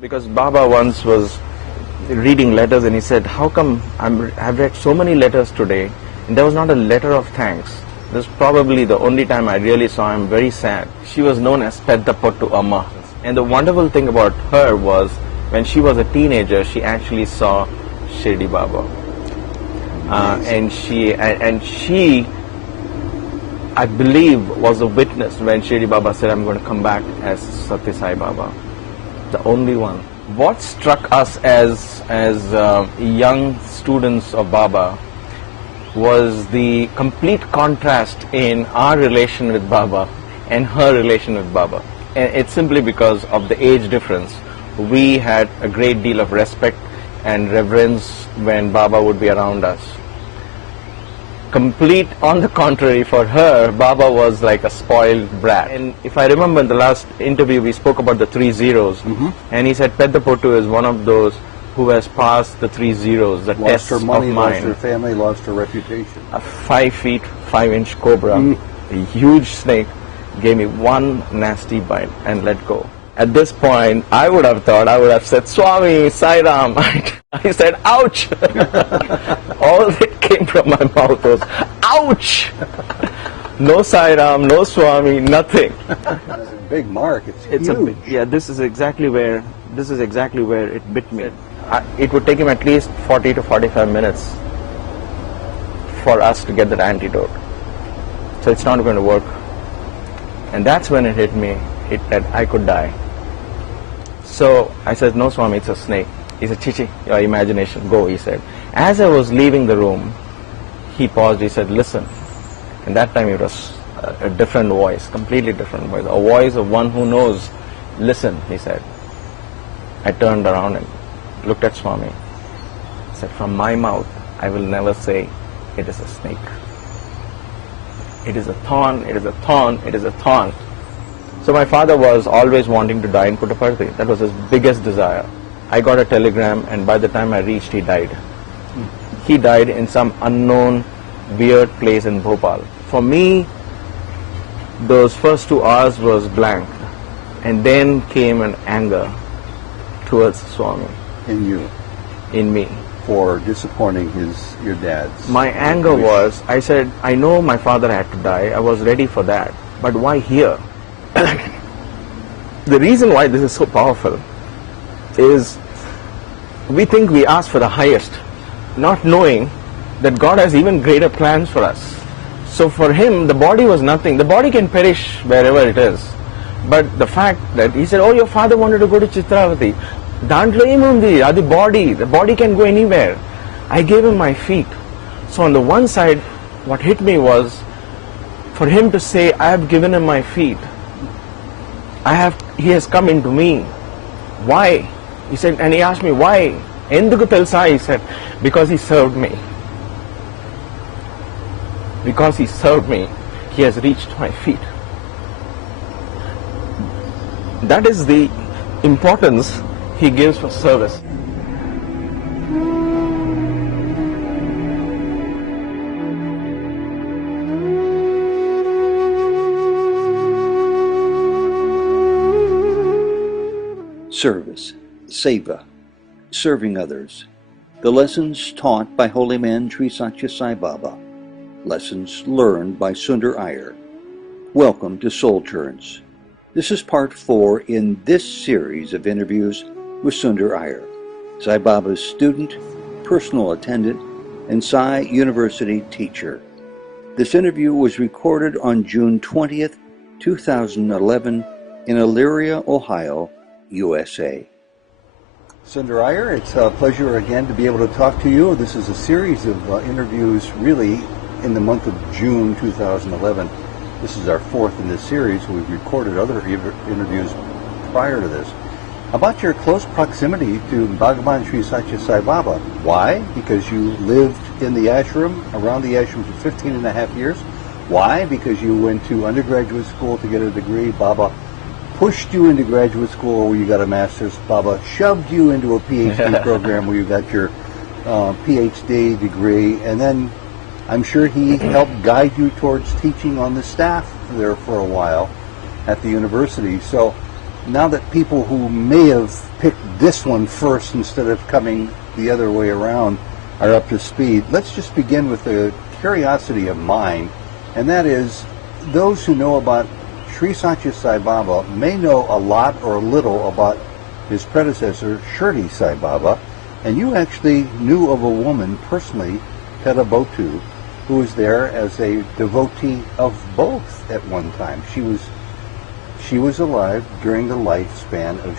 Because Baba once was reading letters and he said, how come I've read so many letters today and there was not a letter of thanks? This is probably the only time I really saw him very sad. She was known as Pedda Pottu Amma. And the wonderful thing about her was when she was a teenager, she actually saw Shirdi Baba. And she, I believe, was a witness when Shirdi Baba said, I'm going to come back as Sathya Sai Baba. The only one. What struck us as young students of Baba was the complete contrast in our relation with Baba and her relation with Baba. And it's simply because of the age difference. We had a great deal of respect and reverence when Baba would be around us. Complete on the contrary, for her, Baba was like a spoiled brat. And if I remember in the last interview, we spoke about the 3 zeros. And he said Pedda Pottu is one of those who has passed the 3 zeros, the lost tests her money, of mind. lost her family, lost her reputation. A 5 feet, 5 inch cobra, a huge snake, gave me one nasty bite and let go. At this point, I would have said, Swami, Sai Ram. I said, ouch! All that came from my mouth was, ouch! No Sai Ram, no Swami, nothing. It's a big mark. It's huge. Yeah, this is exactly where it bit me. It would take him at least 40 to 45 minutes for us to get that antidote. So it's not going to work. And that's when it hit me, that I could die. So I said, no Swami, it's a snake. He said, Chichi, your imagination, go, he said. As I was leaving the room, he paused, he said, listen. And that time it was a different voice, completely different voice. A voice of one who knows. Listen, he said. I turned around and looked at Swami. He said, from my mouth, I will never say it is a snake. It is a thorn, it is a thorn, it is a thorn. So my father was always wanting to die in Puttaparthi. That was his biggest desire. I got a telegram and by the time I reached, he died. He died in some unknown, weird place in Bhopal. For me, those first 2 hours was blank. And then came an anger towards Swami. In you. In me. For disappointing your dad's. My anger was, I said, I know my father had to die. I was ready for that. But why here? The reason why this is so powerful is we think we ask for the highest, not knowing that God has even greater plans for us. So for him, the body was nothing. The body can perish wherever it is. But the fact that he said, oh, your father wanted to go to Chitravati. Dantlo emundi, the body can go anywhere. I gave him my feet. So on the one side, what hit me was for him to say, I have given him my feet. He has come into me. Why? He said, and he asked me, why? Enduku telsa, he said, because he served me. Because he served me, he has reached my feet. That is the importance he gives for service. Service, seva, serving others. The lessons taught by holy man Sri Sathya Sai Baba. Lessons learned by Sunder Iyer. Welcome to Soul Turns. This is part 4 in this series of interviews with Sunder Iyer, Sai Baba's student, personal attendant, and Sai University teacher. This interview was recorded on June 20th, 2011 in Elyria, Ohio, USA. Sunder Iyer, it's a pleasure again to be able to talk to you. This is a series of interviews really in the month of June 2011. This is our 4th in this series. We've recorded other interviews prior to this. About your close proximity to Bhagavan Sri Sathya Sai Baba. Why? Because you lived in the ashram, around the ashram for 15 and a half years. Why? Because you went to undergraduate school to get a degree. Baba pushed you into graduate school where you got a master's. Baba shoved you into a PhD program where you got your PhD degree. And then I'm sure he helped guide you towards teaching on the staff there for a while at the university. So now that people who may have picked this one first instead of coming the other way around are up to speed, let's just begin with a curiosity of mine, and that is, those who know about Sri Sathya Sai Baba may know a lot or little about his predecessor, Shirdi Sai Baba, and you actually knew of a woman personally, Peta Botu, who was there as a devotee of both at one time. She was alive during the lifespan of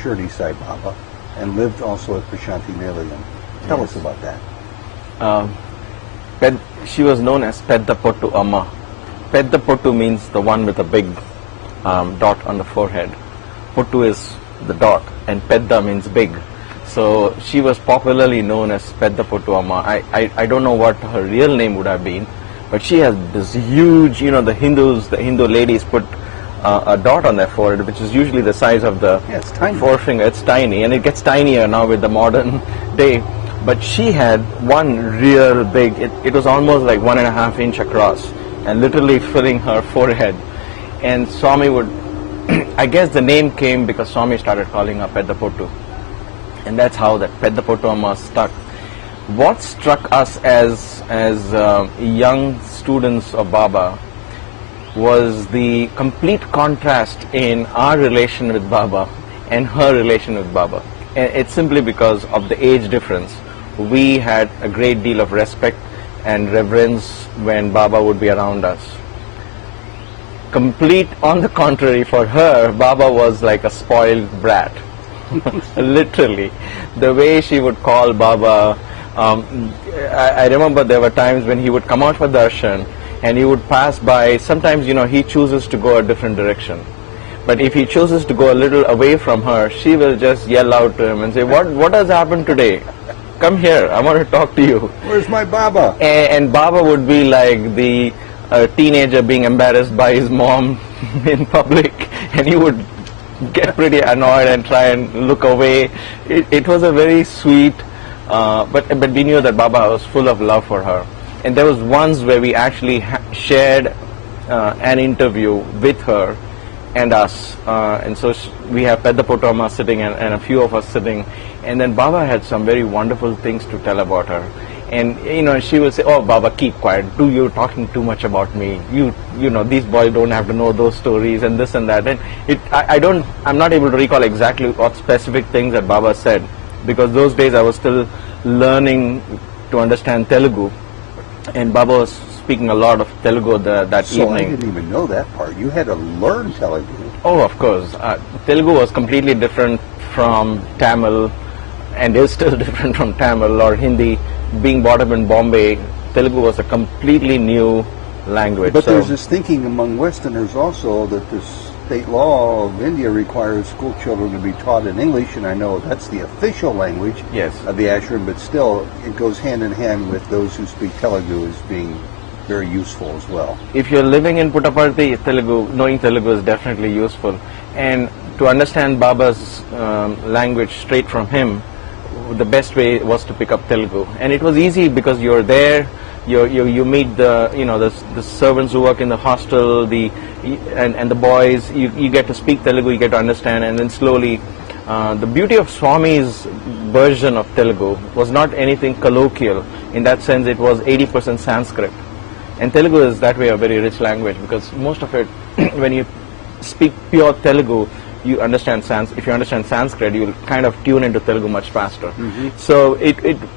Shirdi Sai Baba and lived also at Prashanti Nilayam. Tell us about that. She was known as Pedda Pottu Amma. Pedda Pottu means the one with a big dot on the forehead. Pottu is the dot, and Pedda means big. So she was popularly known as Pedda Pottu Amma. I don't know what her real name would have been, but she has this huge, the Hindu ladies put a dot on their forehead, which is usually the size of the forefinger. It's tiny, and it gets tinier now with the modern day. But she had one real big, it was almost like 1.5 inch across, and literally filling her forehead. And Swami would, I guess the name came because Swami started calling her Pedda Pottu. And that's how that Pedda Pottu Amma stuck. What struck us as young students of Baba was the complete contrast in our relation with Baba and her relation with Baba. And it's simply because of the age difference. We had a great deal of respect and reverence when Baba would be around us. Complete on the contrary, for her, Baba was like a spoiled brat. Literally. The way she would call Baba, I remember there were times when he would come out for darshan and he would pass by. Sometimes, he chooses to go a different direction. But if he chooses to go a little away from her, she will just yell out to him and say, what has happened today? Come here, I want to talk to you. Where's my Baba? And Baba would be like the teenager being embarrassed by his mom in public, and he would get pretty annoyed and try and look away. It was a very sweet, but we knew that Baba was full of love for her. And there was once where we actually shared an interview with her and us, and so we have Pedda Pottu Amma sitting and a few of us sitting, and then Baba had some very wonderful things to tell about her. And she would say, "Oh, Baba, keep quiet. You're talking too much about me. These boys don't have to know those stories and this and that." And I'm not able to recall exactly what specific things that Baba said, because those days I was still learning to understand Telugu, and Baba was speaking a lot of Telugu that evening. So I didn't even know that part. You had to learn Telugu. Oh, of course. Telugu was completely different from Tamil, and is still different from Tamil or Hindi. Being brought up in Bombay, Telugu was a completely new language. But there's this thinking among Westerners also that the state law of India requires school children to be taught in English, and I know that's the official language of the ashram, but still it goes hand in hand with those who speak Telugu as being very useful as well. If you're living in Puttaparthi, knowing Telugu is definitely useful. And to understand Baba's language straight from him, the best way was to pick up Telugu, and it was easy because you're there. You meet the servants who work in the hostel, and the boys. You get to speak Telugu, you get to understand, and then slowly. The beauty of Swami's version of Telugu was not anything colloquial. In that sense, it was 80% Sanskrit, and Telugu is that way a very rich language, because most of it, when you speak pure Telugu, you understand if you understand Sanskrit, you'll kind of tune into Telugu much faster. Mm-hmm. So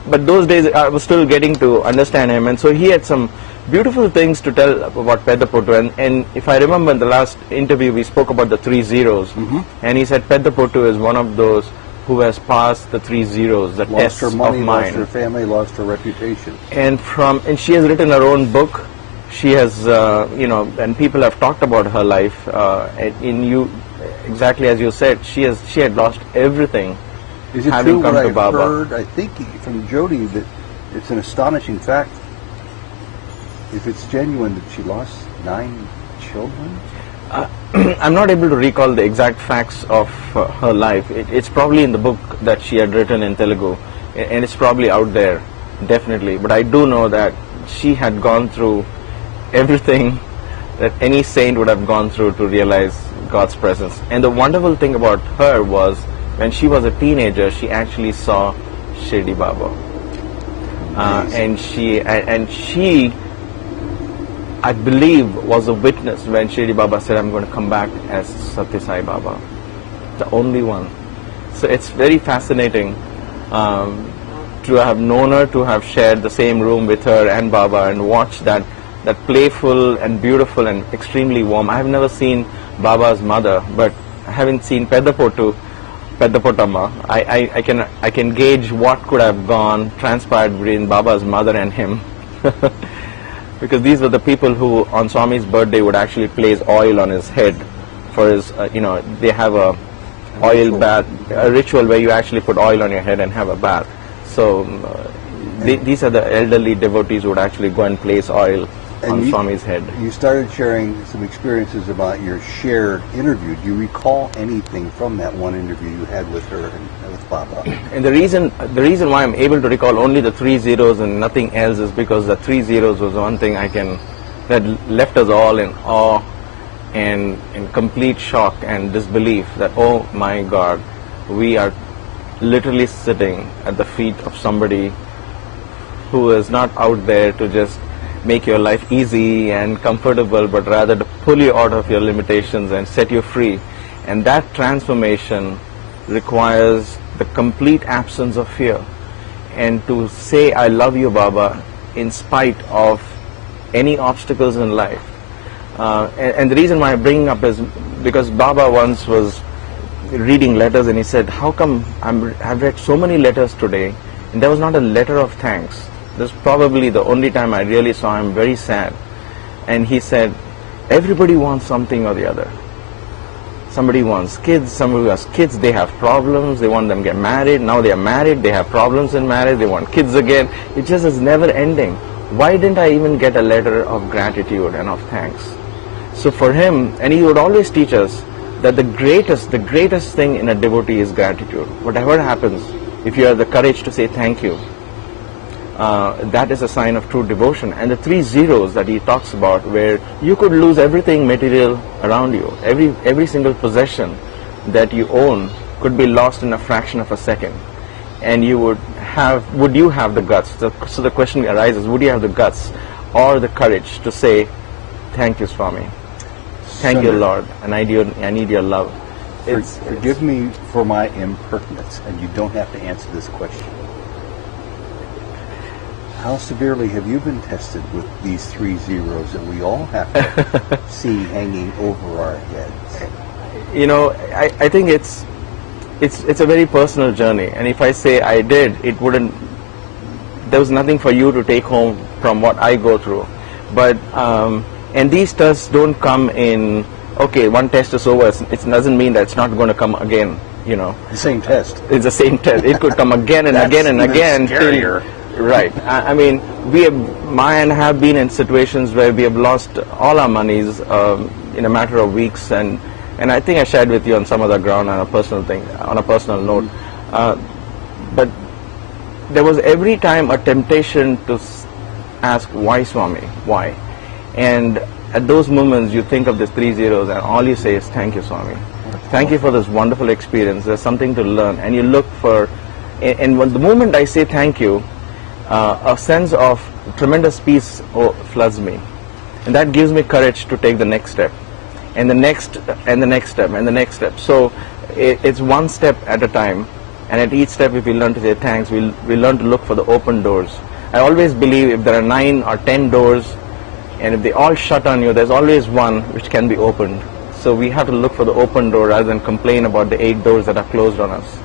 but those days I was still getting to understand him, and so he had some beautiful things to tell about Pedda Pottu. And if I remember in the last interview, we spoke about the 3 zeros, mm-hmm. and he said Pedda Pottu is one of those who has passed the 3 zeros, the tests of mind. Lost her family, lost her reputation. And she has written her own book. She has, and people have talked about her life. Exactly as you said, she had lost everything. Is it having true come what to I've Baba. heard, I think from Jody, that it's an astonishing fact, if it's genuine, that she lost 9 children? I'm not able to recall the exact facts of her life. It's probably in the book that she had written in Telugu, and it's probably out there, definitely. But I do know that she had gone through everything that any saint would have gone through to realize God's presence. And the wonderful thing about her was, when she was a teenager, she actually saw Shirdi Baba. And she, I believe, was a witness when Shirdi Baba said, I'm going to come back as Sathya Sai Baba, the only one. So it's very fascinating to have known her, to have shared the same room with her and Baba, and watch that playful and beautiful and extremely warm. I have never seen Baba's mother, but having seen Peddapotama, I can gauge what could have transpired between Baba's mother and him. Because these were the people who on Swami's birthday would actually place oil on his head for his, they have a oil bath, a ritual where you actually put oil on your head and have a bath. So these are the elderly devotees who would actually go and place oil on Swami's head. You started sharing some experiences about your shared interview. Do you recall anything from that one interview you had with her and with Baba? And the reason why I'm able to recall only the 3 zeros and nothing else is because the 3 zeros was one thing that left us all in awe and in complete shock and disbelief that, oh my God, we are literally sitting at the feet of somebody who is not out there to just make your life easy and comfortable, but rather to pull you out of your limitations and set you free. And that transformation requires the complete absence of fear. And to say, I love you, Baba, in spite of any obstacles in life. And the reason why I'm bringing up is because Baba once was reading letters and he said, how come I've read so many letters today and there was not a letter of thanks? This is probably the only time I really saw him very sad. And he said, everybody wants something or the other. Somebody wants kids, somebody has kids, they have problems, they want them to get married, now they are married, they have problems in marriage, they want kids again. It just is never ending. Why didn't I even get a letter of gratitude and of thanks? So for him, and he would always teach us that the greatest thing in a devotee is gratitude. Whatever happens, if you have the courage to say thank you, that is a sign of true devotion. And the 3 zeros that he talks about, where you could lose everything material around you, every single possession that you own could be lost in a fraction of a second, and would you have the guts? So the question arises, would you have the guts or the courage to say, thank you, Swami, thank you, Lord, and I need your love. Forgive me for my impertinence, and you don't have to answer this question. How severely have you been tested with these 3 zeros that we all have to see hanging over our heads? I think it's a very personal journey, and if I say I did, there was nothing for you to take home from what I go through. But and these tests don't come in, okay, one test is over, it doesn't mean that it's not going to come again, The same test. It's the same test. It could come again and again and again. Scarier. Right. I mean, Maya and I have been in situations where we have lost all our monies in a matter of weeks, and I think I shared with you on some other ground on a personal note. But there was every time a temptation to ask, why, Swami, why? And at those moments you think of the 3 zeros and all you say is, thank you, Swami. Thank you for this wonderful experience. There's something to learn. And you look for, and when the moment I say thank you, a sense of tremendous peace floods me, and that gives me courage to take the next step, and the next and the next step and the next step. So it's one step at a time, and at each step, if we learn to say thanks, we learn to look for the open doors. I always believe if there are 9 or 10 doors, and if they all shut on you, there's always one which can be opened. So we have to look for the open door rather than complain about the 8 doors that are closed on us.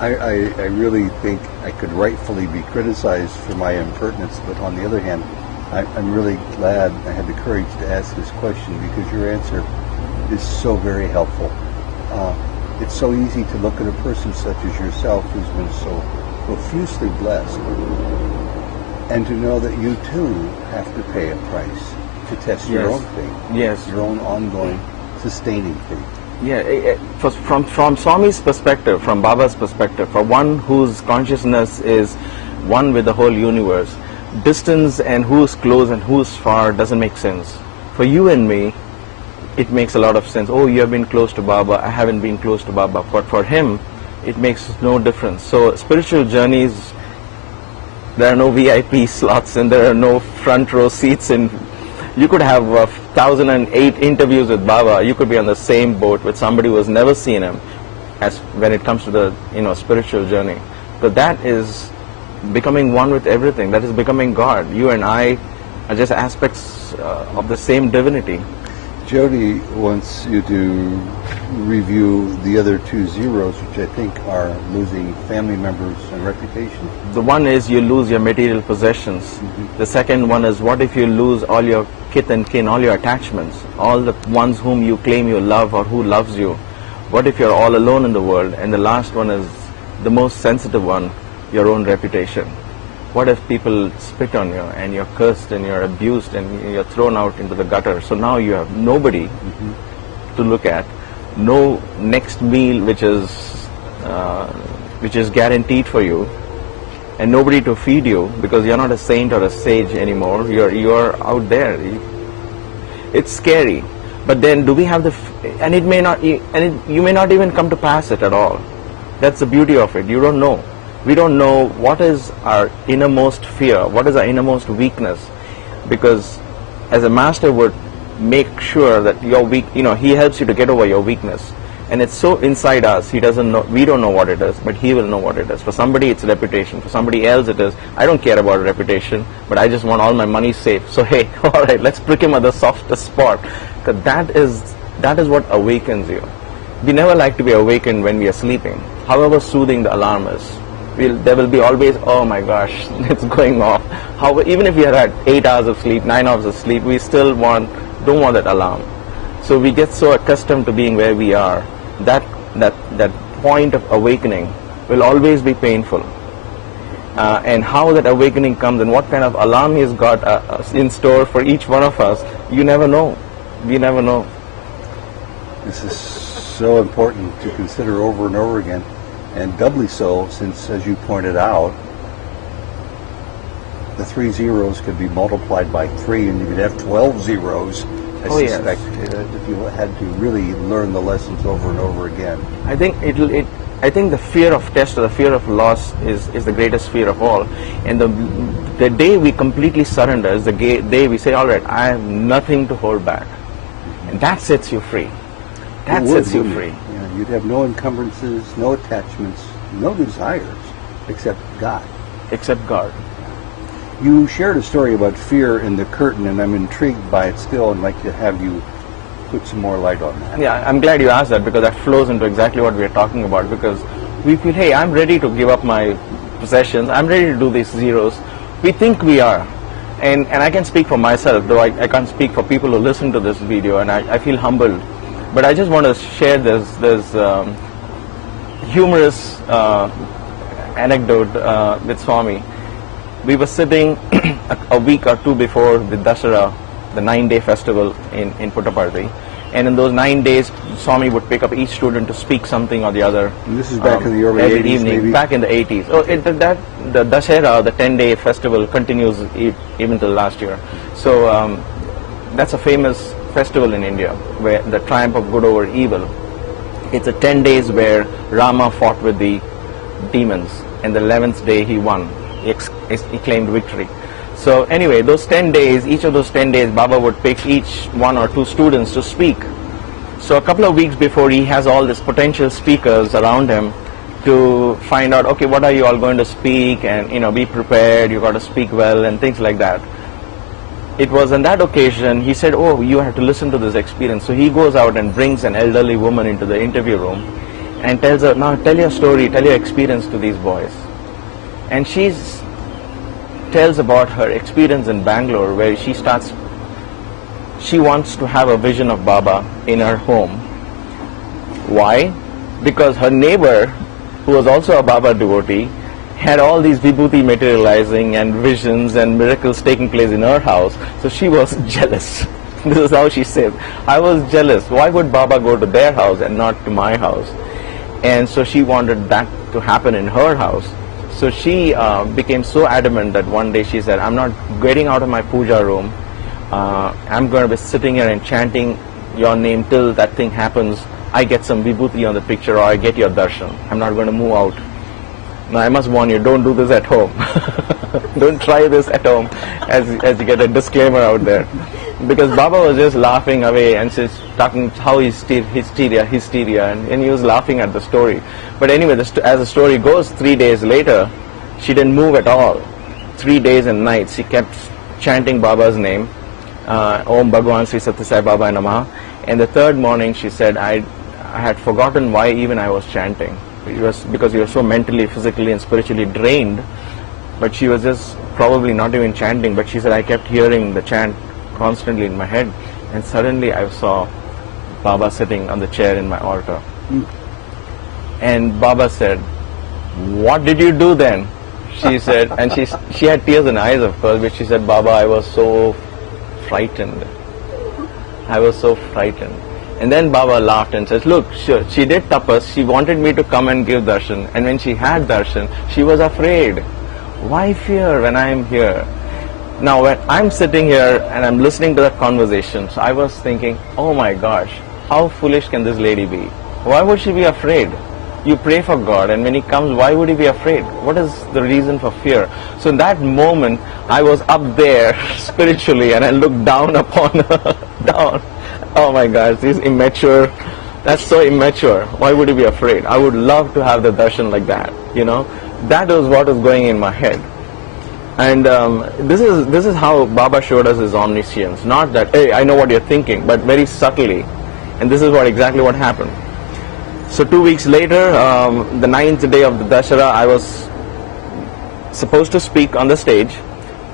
I really think I could rightfully be criticized for my impertinence, but on the other hand, I'm really glad I had the courage to ask this question, because your answer is so very helpful. It's so easy to look at a person such as yourself who's been so profusely blessed, and to know that you too have to pay a price to test your own faith, your own ongoing sustaining faith. Yeah, from Swami's perspective, from Baba's perspective, for one whose consciousness is one with the whole universe, distance and who's close and who's far doesn't make sense. For you and me, it makes a lot of sense. Oh, you have been close to Baba, I haven't been close to Baba. But for him, it makes no difference. So spiritual journeys, there are no VIP slots and there are no front row seats, and you could have 1,008 interviews with Baba. You could be on the same boat with somebody who has never seen him, as when it comes to the spiritual journey. But that is becoming one with everything. That is becoming God. You and I are just aspects of the same divinity. Jody wants you to review the other two zeros, which I think are losing family members and reputation. The one is you lose your material possessions. Mm-hmm. The second one is, what if you lose all your kith and kin, all your attachments, all the ones whom you claim you love or who loves you? What if you're all alone in the world? And the last one is the most sensitive one, your own reputation. What if people spit on you and you're cursed and you're abused and you're thrown out into the gutter? So now you have nobody to look at, no next meal which is guaranteed for you, and nobody to feed you because you're not a saint or a sage anymore. You're out there. It's scary. But then, do we have and it may not, you may not even come to pass it at all. That's the beauty of it. You don't know. We don't know what is our innermost fear, what is our innermost weakness, because as a master would make sure that you're weak, he helps you to get over your weakness, and it's so inside us. He doesn't know, we don't know what it is, but he will know what it is. For somebody it's reputation, for somebody else it is, I don't care about reputation, but I just want all my money safe. So hey, all right, let's prick him at the softest spot, because that is what awakens you. We never like to be awakened when we are sleeping, however soothing the alarm is. There will be always, oh my gosh, it's going off. Even if we are at 8 hours of sleep, 9 hours of sleep, we still don't want that alarm. So we get so accustomed to being where we are. That point of awakening will always be painful. And how that awakening comes and what kind of alarm He's got in store for each one of us, you never know. We never know. This is so important to consider over and over again. And doubly so, since, as you pointed out, the 3 zeros could be multiplied by 3, and you could have 12 zeros, I suspect, if you had to really learn the lessons over and over again. I think I think the fear of test or the fear of loss is the greatest fear of all. And the day we completely surrender is the day we say, all right, I have nothing to hold back. And that sets you free. That sets you free. Yeah, you'd have no encumbrances, no attachments, no desires, except God. Except God. You shared a story about fear in the curtain, and I'm intrigued by it still, and like to have you put some more light on that. Yeah, I'm glad you asked that, because that flows into exactly what we're talking about, because we feel, hey, I'm ready to give up my possessions, I'm ready to do these zeros. We think we are. And I can speak for myself, though I can't speak for people who listen to this video, and I feel humbled. But I just want to share this humorous anecdote with Swami. We were sitting a week or two before the Dasara, the 9-day festival in Puttaparthi. And in those 9 days, Swami would pick up each student to speak something or the other. And this is back in the early every 80s, evening, maybe? Back in the 80s. Oh, the Dasara, the 10-day festival, continues even till last year. So that's a famous festival in India, where the triumph of good over evil. It's a 10 days where Rama fought with the demons, and the 11th day he won. He claimed victory. So anyway, those 10 days, each of those 10 days, Baba would pick each 1 or 2 students to speak. So a couple of weeks before, he has all these potential speakers around him to find out, okay, what are you all going to speak, and be prepared, you got to speak well, and things like that. It was on that occasion, he said, oh, you have to listen to this experience. So he goes out and brings an elderly woman into the interview room and tells her, now tell your story, tell your experience to these boys. And she tells about her experience in Bangalore, where she wants to have a vision of Baba in her home. Why? Because her neighbor, who was also a Baba devotee, had all these vibhuti materializing and visions and miracles taking place in her house. So she was jealous. This is how she said, I was jealous. Why would Baba go to their house and not to my house? And so she wanted that to happen in her house. So she became so adamant that one day she said, I'm not getting out of my puja room. I'm going to be sitting here and chanting your name till that thing happens. I get some vibhuti on the picture, or I get your darshan. I'm not going to move out. Now I must warn you, don't do this at home. Don't try this at home, as you get a disclaimer out there. Because Baba was just laughing away and just talking how hysteria, and he was laughing at the story. But anyway, as the story goes, 3 days later, she didn't move at all. 3 days and nights, she kept chanting Baba's name, Om Bhagavan Sri Sathya Sai Baba Namaha. And the third morning, she said, I had forgotten why even I was chanting. It was because you were so mentally, physically, and spiritually drained. But she was just probably not even chanting. But she said, I kept hearing the chant constantly in my head, and suddenly I saw Baba sitting on the chair in my altar. And Baba said, what did you do then? She said, and she had tears in her eyes, of course, but she said, Baba, I was so frightened. I was so frightened. And then Baba laughed and says, look, sure, she did tapas, she wanted me to come and give darshan, and when she had darshan, she was afraid. Why fear when I am here? Now when I'm sitting here and I'm listening to that conversation, so I was thinking, oh my gosh, how foolish can this lady be? Why would she be afraid? You pray for God, and when He comes, why would He be afraid? What is the reason for fear? So in that moment, I was up there spiritually, and I looked down upon her, down. Oh my gosh, this is immature. That's so immature. Why would you be afraid? I would love to have the darshan like that, you know. That was what was going in my head. And this is how Baba showed us His omniscience. Not that, hey, I know what you're thinking, but very subtly. And this is exactly what happened. So 2 weeks later, the 9th day of the Dashara, I was supposed to speak on the stage.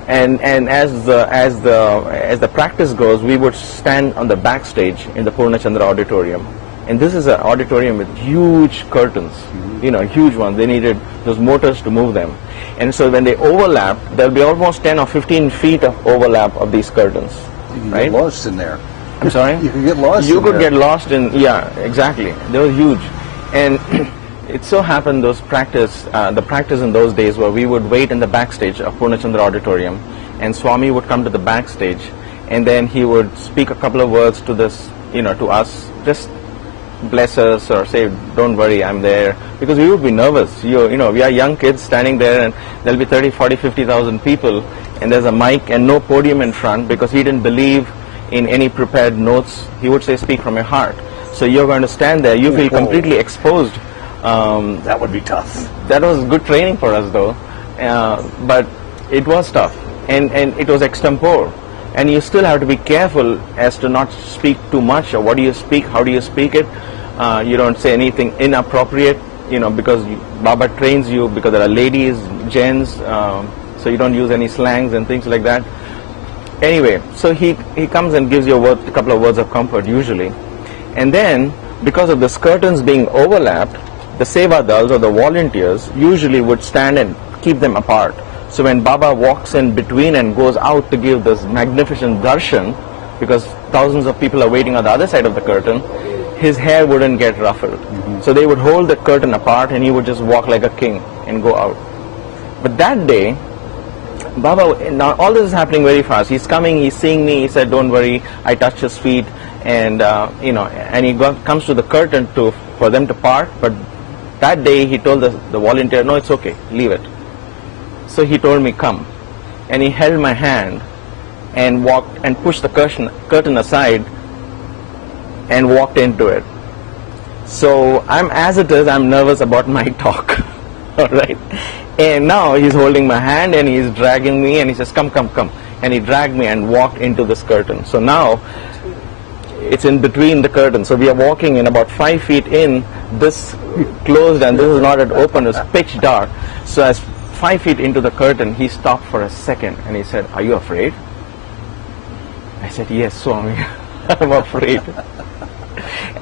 And as the practice goes, we would stand on the backstage in the Purnachandra auditorium. And this is an auditorium with huge curtains, you know, huge ones. They needed those motors to move them. And so when they overlap, there'll be almost 10 or 15 feet of overlap of these curtains. You can right? get lost in there. I'm sorry? You could get lost You in could there. get lost in, yeah, exactly. They were huge. And it so happened the practice in those days where we would wait in the backstage of Purnachandra auditorium, and Swami would come to the backstage, and then he would speak a couple of words to this, you know, to us, just bless us or say, don't worry, I'm there, because we would be nervous. You know, we are young kids standing there, and there'll be 30, 40, 50,000 people, and there's a mic and no podium in front, because he didn't believe in any prepared notes. He would say, speak from your heart. So you're going to stand there, you feel completely exposed. That would be tough. That was good training for us though, but it was tough, and it was extempore, and you still have to be careful as to not speak too much, or what do you speak, how do you speak it. You don't say anything inappropriate, you know, because Baba trains you, because there are ladies, gents, so you don't use any slangs and things like that. Anyway, so he comes and gives you a couple of words of comfort usually, and then because of the curtains being overlapped, the sevadals or the volunteers usually would stand and keep them apart. So when Baba walks in between and goes out to give this magnificent darshan, because thousands of people are waiting on the other side of the curtain, his hair wouldn't get ruffled. So they would hold the curtain apart, and he would just walk like a king and go out. But that day, Baba, now all this is happening very fast. He's coming, he's seeing me, he said, don't worry, I touched his feet, and you know, and he comes to the curtain for them to part. But that day he told the volunteer, no, it's okay, leave it. So he told me, come, and he held my hand and walked and pushed the curtain aside and walked into it. So I'm nervous about my talk. All right. And now he's holding my hand and he's dragging me, and he says, come, come, come. And he dragged me and walked into this curtain. So now it's in between the curtains. So we are walking in about 5 feet in, this closed and this is not at open, it's pitch dark. So as 5 feet into the curtain, he stopped for a second and he said, are you afraid? I said, yes, Swami, I'm afraid.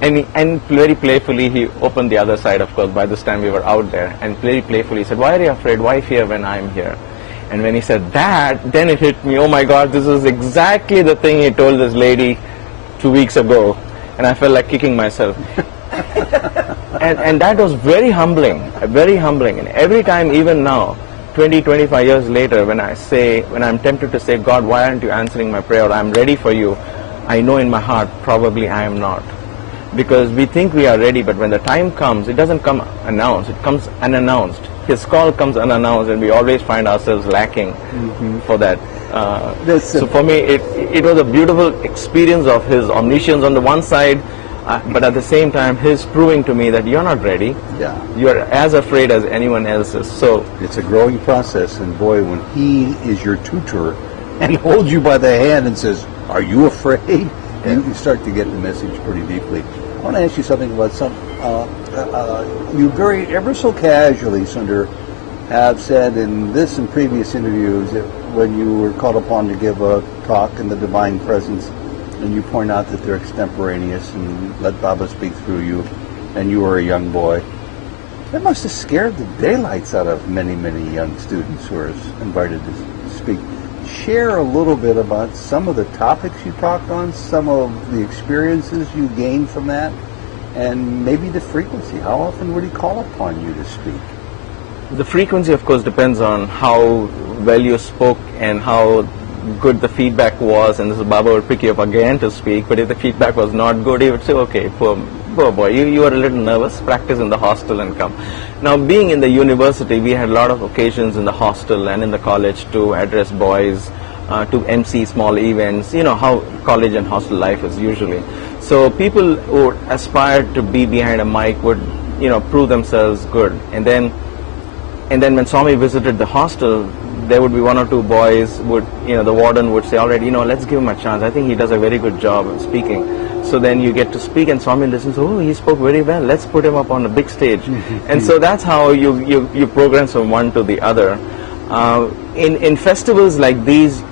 And very playfully he opened the other side, of course, by this time we were out there, and very playfully he said, why are you afraid? Why fear when I'm here? And when he said that, then it hit me, oh my God, this is exactly the thing he told this lady 2 weeks ago. And I felt like kicking myself. and that was very humbling, and every time, even now, 20, 25 years later, when I'm tempted to say, God, why aren't you answering my prayer, or I'm ready for you, I know in my heart probably I am not. Because we think we are ready, but when the time comes, it doesn't come announced, it comes unannounced. His call comes unannounced, and we always find ourselves lacking for that. So for me, it was a beautiful experience of his omniscience on the one side, but at the same time, his proving to me that you're not ready. Yeah. You're as afraid as anyone else is. So it's a growing process, and boy, when he is your tutor and holds you by the hand and says, "Are you afraid?" You start to get the message pretty deeply. I want to ask you something about you very ever so casually, Sunder, have said in this and previous interviews that when you were called upon to give a talk in the Divine Presence, and you point out that they're extemporaneous and let Baba speak through you, and you were a young boy, that must have scared the daylights out of many, many young students who are invited to speak. Share a little bit about some of the topics you talked on, some of the experiences you gained from that, and maybe the frequency. How often would he call upon you to speak? the frequency, of course, depends on how well you spoke and how good the feedback was, and this Baba would pick you up again to speak. But if the feedback was not good, he would say, okay, poor boy, you are a little nervous, practice in the hostel and come. Now, being in the university, we had a lot of occasions in the hostel and in the college to address boys, to MC small events, you know how college and hostel life is usually. So people who aspired to be behind a mic would, you know, prove themselves good. And then when Swami visited the hostel, there would be one or two boys would, you know, the warden would say, all right, you know, let's give him a chance. I think he does a very good job of speaking. So then you get to speak, and Swami listens, oh, he spoke very well. Let's put him up on the big stage. And so that's how you progress from one to the other. In festivals like these,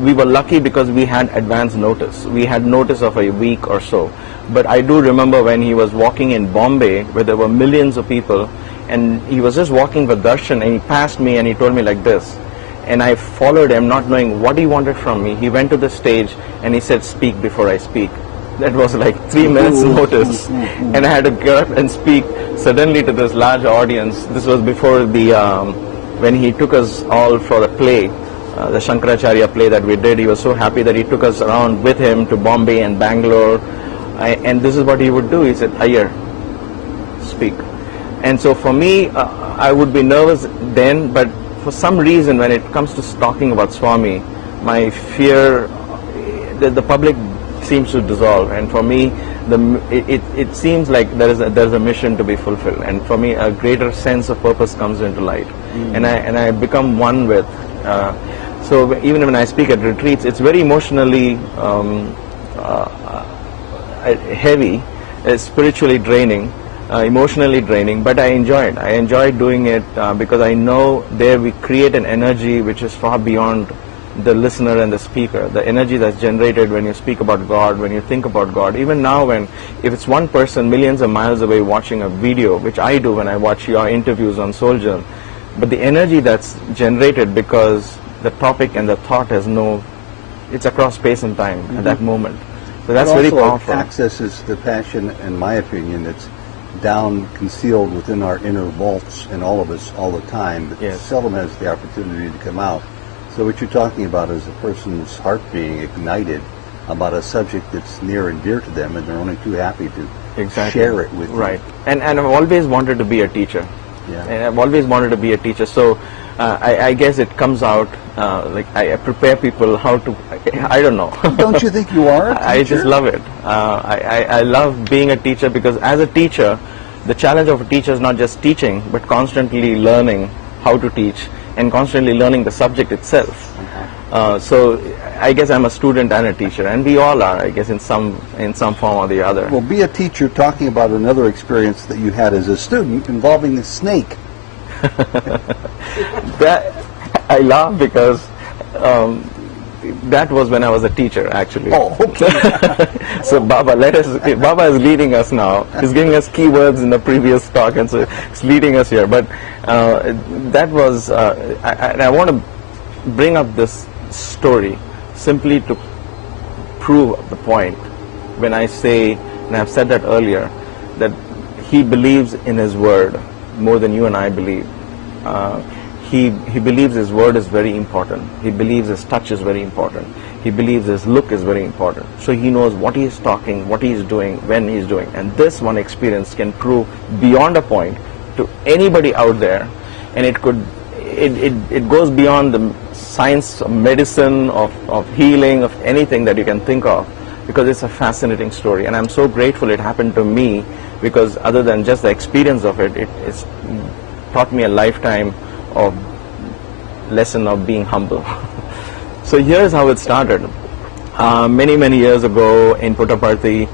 we were lucky because we had advance notice. We had notice of a week or so. But I do remember when he was walking in Bombay, where there were millions of people, and he was just walking with darshan, and he passed me and he told me like this. And I followed him, not knowing what he wanted from me. He went to the stage and he said, speak before I speak. That was like 3 minutes notice. And I had to get up and speak suddenly to this large audience. This was before the, when he took us all for a play, the Shankaracharya play that we did. He was so happy that he took us around with him to Bombay and Bangalore. And this is what he would do. He said, Iyer, speak. And so for me, I would be nervous then, but for some reason when it comes to talking about Swami, my fear that the public seems to dissolve, and for me it seems like there's a mission to be fulfilled, and for me a greater sense of purpose comes into light. And I become one with so even when I speak at retreats, it's very emotionally heavy, spiritually draining, emotionally draining, but I enjoy it. I enjoy doing it because I know there we create an energy which is far beyond the listener and the speaker. The energy that's generated when you speak about God, when you think about God. Even now, if it's one person millions of miles away watching a video, which I do when I watch your interviews on Soldier, but the energy that's generated because the topic and the thought has it's across space and time at that moment. So that's very powerful. It accesses the passion, in my opinion, that's down, concealed within our inner vaults in all of us all the time, but seldom has the opportunity to come out. So what you're talking about is a person's heart being ignited about a subject that's near and dear to them, and they're only too happy to share it with you. Right. And I've always wanted to be a teacher. Yeah. And I've always wanted to be a teacher. So I guess it comes out like I prepare people how to, I don't know. Don't you think you are a teacher? I just love it. I love being a teacher because as a teacher, the challenge of a teacher is not just teaching, but constantly learning how to teach and constantly learning the subject itself. So I guess I'm a student and a teacher, and we all are, I guess, in some form or the other. Well, be a teacher talking about another experience that you had as a student involving the snake. That I laugh because that was when I was a teacher, actually. Oh, okay. So Baba is leading us now. He's giving us keywords in the previous talk, and so he's leading us here. But that was, I want to bring up this story simply to prove the point when I say, and I've said that earlier, that he believes in his word more than you and I believe. he believes his word is very important. He believes his touch is very important. He believes his look is very important. So he knows what he is talking, what he is doing, when he is doing. And this one experience can prove beyond a point to anybody out there. And it goes beyond the science of medicine, of healing, of anything that you can think of, because it's a fascinating story. And I'm so grateful it happened to me, because other than just the experience of it, it's taught me a lifetime of lesson of being humble. So here's how it started. Many years ago in Puttaparthi,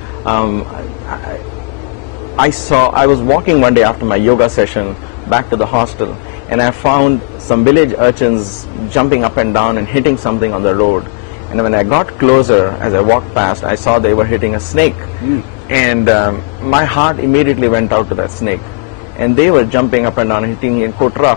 I was walking one day after my yoga session back to the hostel, and I found some village urchins jumping up and down and hitting something on the road. And when I got closer, as I walked past, I saw they were hitting a snake. And my heart immediately went out to that snake. And they were jumping up and down, hitting in kotra,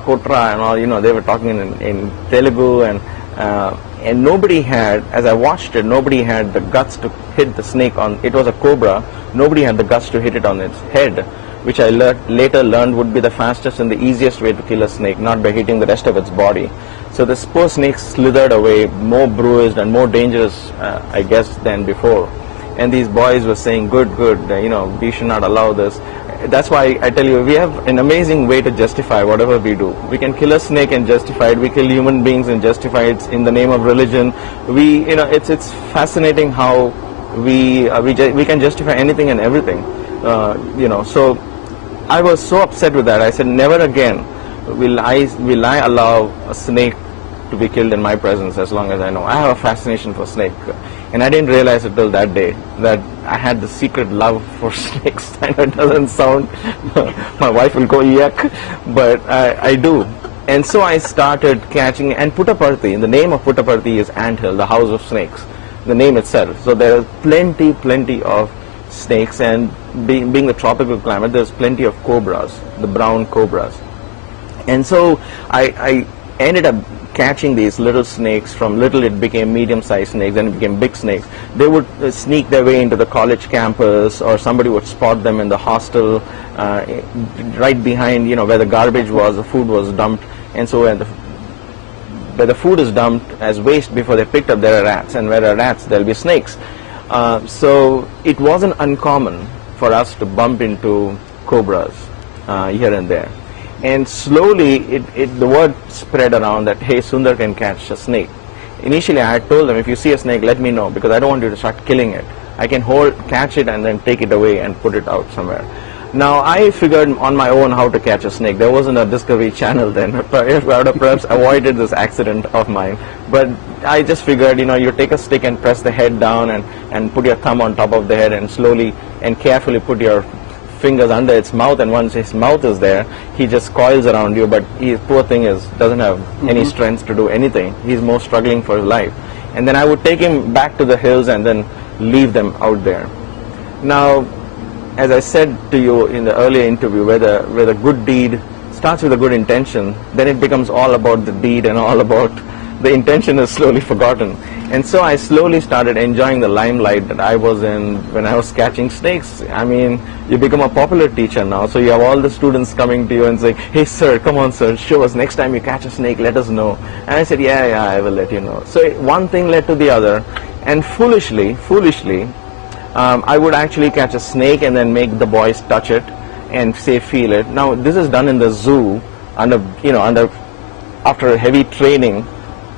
and all, they were talking in Telugu, and nobody had, as I watched it, nobody had the guts to hit the snake on, it was a cobra, nobody had the guts to hit it on its head, which I later learned would be the fastest and the easiest way to kill a snake, not by hitting the rest of its body. So this poor snake slithered away, more bruised and more dangerous, I guess, than before. And these boys were saying, good, we should not allow this. That's why I tell you, we have an amazing way to justify whatever we do. We can kill a snake and justify it. We kill human beings and justify it in the name of religion. It's fascinating how we can justify anything and everything. So I was so upset with that. I said, never again will I allow a snake to be killed in my presence as long as I know. I have a fascination for snake. And I didn't realize until that day that I had the secret love for snakes. I know it doesn't sound, my wife will go yuck, but I do. And so I started catching, and Puttaparthi, the name of Puttaparthi is anthill, the house of snakes, the name itself. So there are plenty of snakes, and being the tropical climate, there's plenty of cobras, the brown cobras. And so I ended up catching these little snakes. From little it became medium-sized snakes, then it became big snakes. They would sneak their way into the college campus, or somebody would spot them in the hostel, right behind, where the garbage was, the food was dumped. And so where the food is dumped as waste before they picked up, there are rats, and where there are rats, there'll be snakes. So it wasn't uncommon for us to bump into cobras here and there. And slowly, the word spread around that, hey, Sunder can catch a snake. Initially, I had told them, if you see a snake, let me know, because I don't want you to start killing it. I can catch it and then take it away and put it out somewhere. Now, I figured on my own how to catch a snake. There wasn't a Discovery Channel then. I would have perhaps avoided this accident of mine. But I just figured, you take a stick and press the head down and put your thumb on top of the head and slowly and carefully put your fingers under its mouth, and once his mouth is there, he just coils around you, but poor thing doesn't have any strength to do anything. He's more struggling for his life. And then I would take him back to the hills and then leave them out there. Now, as I said to you in the earlier interview, where the good deed starts with a good intention, then it becomes all about the deed and all about the intention is slowly forgotten. And so I slowly started enjoying the limelight that I was in when I was catching snakes. I mean, you become a popular teacher now, so you have all the students coming to you and saying, hey sir, come on sir, show us, next time you catch a snake, let us know. And I said, yeah, I will let you know. So one thing led to the other, and foolishly, I would actually catch a snake and then make the boys touch it and say, feel it. Now this is done in the zoo after a heavy training,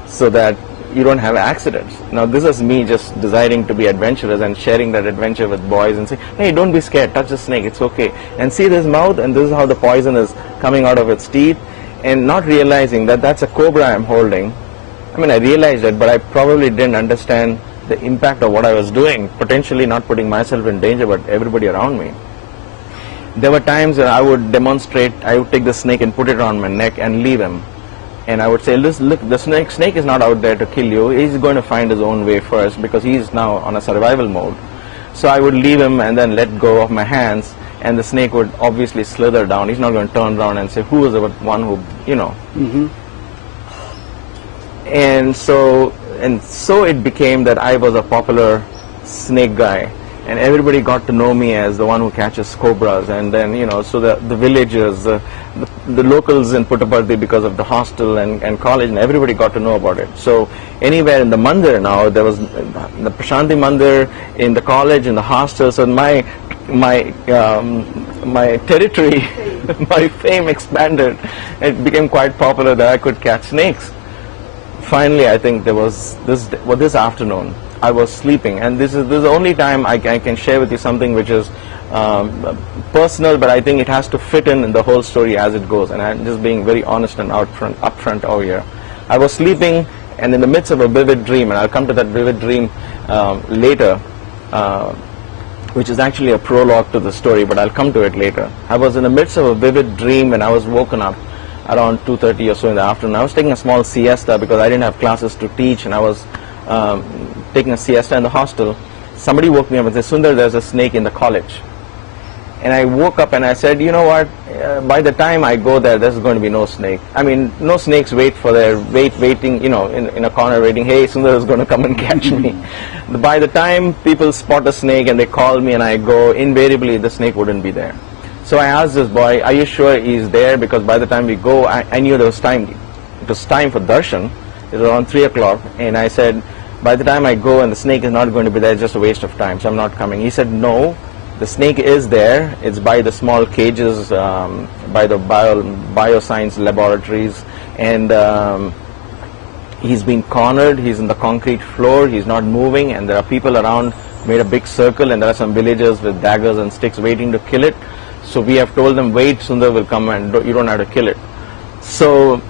so that you don't have accidents. Now this is me just desiring to be adventurous and sharing that adventure with boys and say, hey, don't be scared, touch the snake, it's okay. And see this mouth, and this is how the poison is coming out of its teeth, and not realizing that that's a cobra I'm holding. I mean, I realized it, but I probably didn't understand the impact of what I was doing, potentially not putting myself in danger, but everybody around me. There were times that I would demonstrate, I would take the snake and put it around my neck and leave him. And I would say, look, the snake is not out there to kill you. He's going to find his own way first, because he's now on a survival mode. So I would leave him and then let go of my hands, and the snake would obviously slither down. He's not going to turn around and say, who is the one who, And so it became that I was a popular snake guy. and everybody got to know me as the one who catches cobras. And then, so the villagers, the locals in Puttaparthi, because of the hostel and college, and everybody got to know about it. So anywhere in the mandir now, there was the Prashanti mandir, in the college, in the hostel. So my territory, my fame expanded. It became quite popular that I could catch snakes. Finally, I think there was this afternoon, I was sleeping, and this is the only time I can share with you something which is personal, but I think it has to fit in the whole story as it goes, and I'm just being very honest and upfront over here. I was sleeping, and in the midst of a vivid dream, and I'll come to that vivid dream later, which is actually a prologue to the story, but I'll come to it later. I was in the midst of a vivid dream, and I was woken up around 2:30 or so in the afternoon. I was taking a small siesta because I didn't have classes to teach, and I was taking a siesta in the hostel. Somebody woke me up and said, "Sundar, there's a snake in the college." And I woke up and I said, you know what, by the time I go there, there's going to be no snake. I mean, no snakes waiting, in a corner waiting, hey, Sundar is going to come and catch me. By the time people spot a snake and they call me and I go, invariably the snake wouldn't be there. So I asked this boy, are you sure he's there? Because by the time we go, I knew there was time. It was time for darshan. It was around 3 o'clock. And I said, by the time I go and the snake is not going to be there, it's just a waste of time, so I'm not coming. He said, no, the snake is there. It's by the small cages, by the bioscience laboratories. And he's been cornered. He's in the concrete floor. He's not moving. And there are people around, made a big circle. And there are some villagers with daggers and sticks waiting to kill it. So we have told them, wait, Sundar will come and you don't have to kill it. So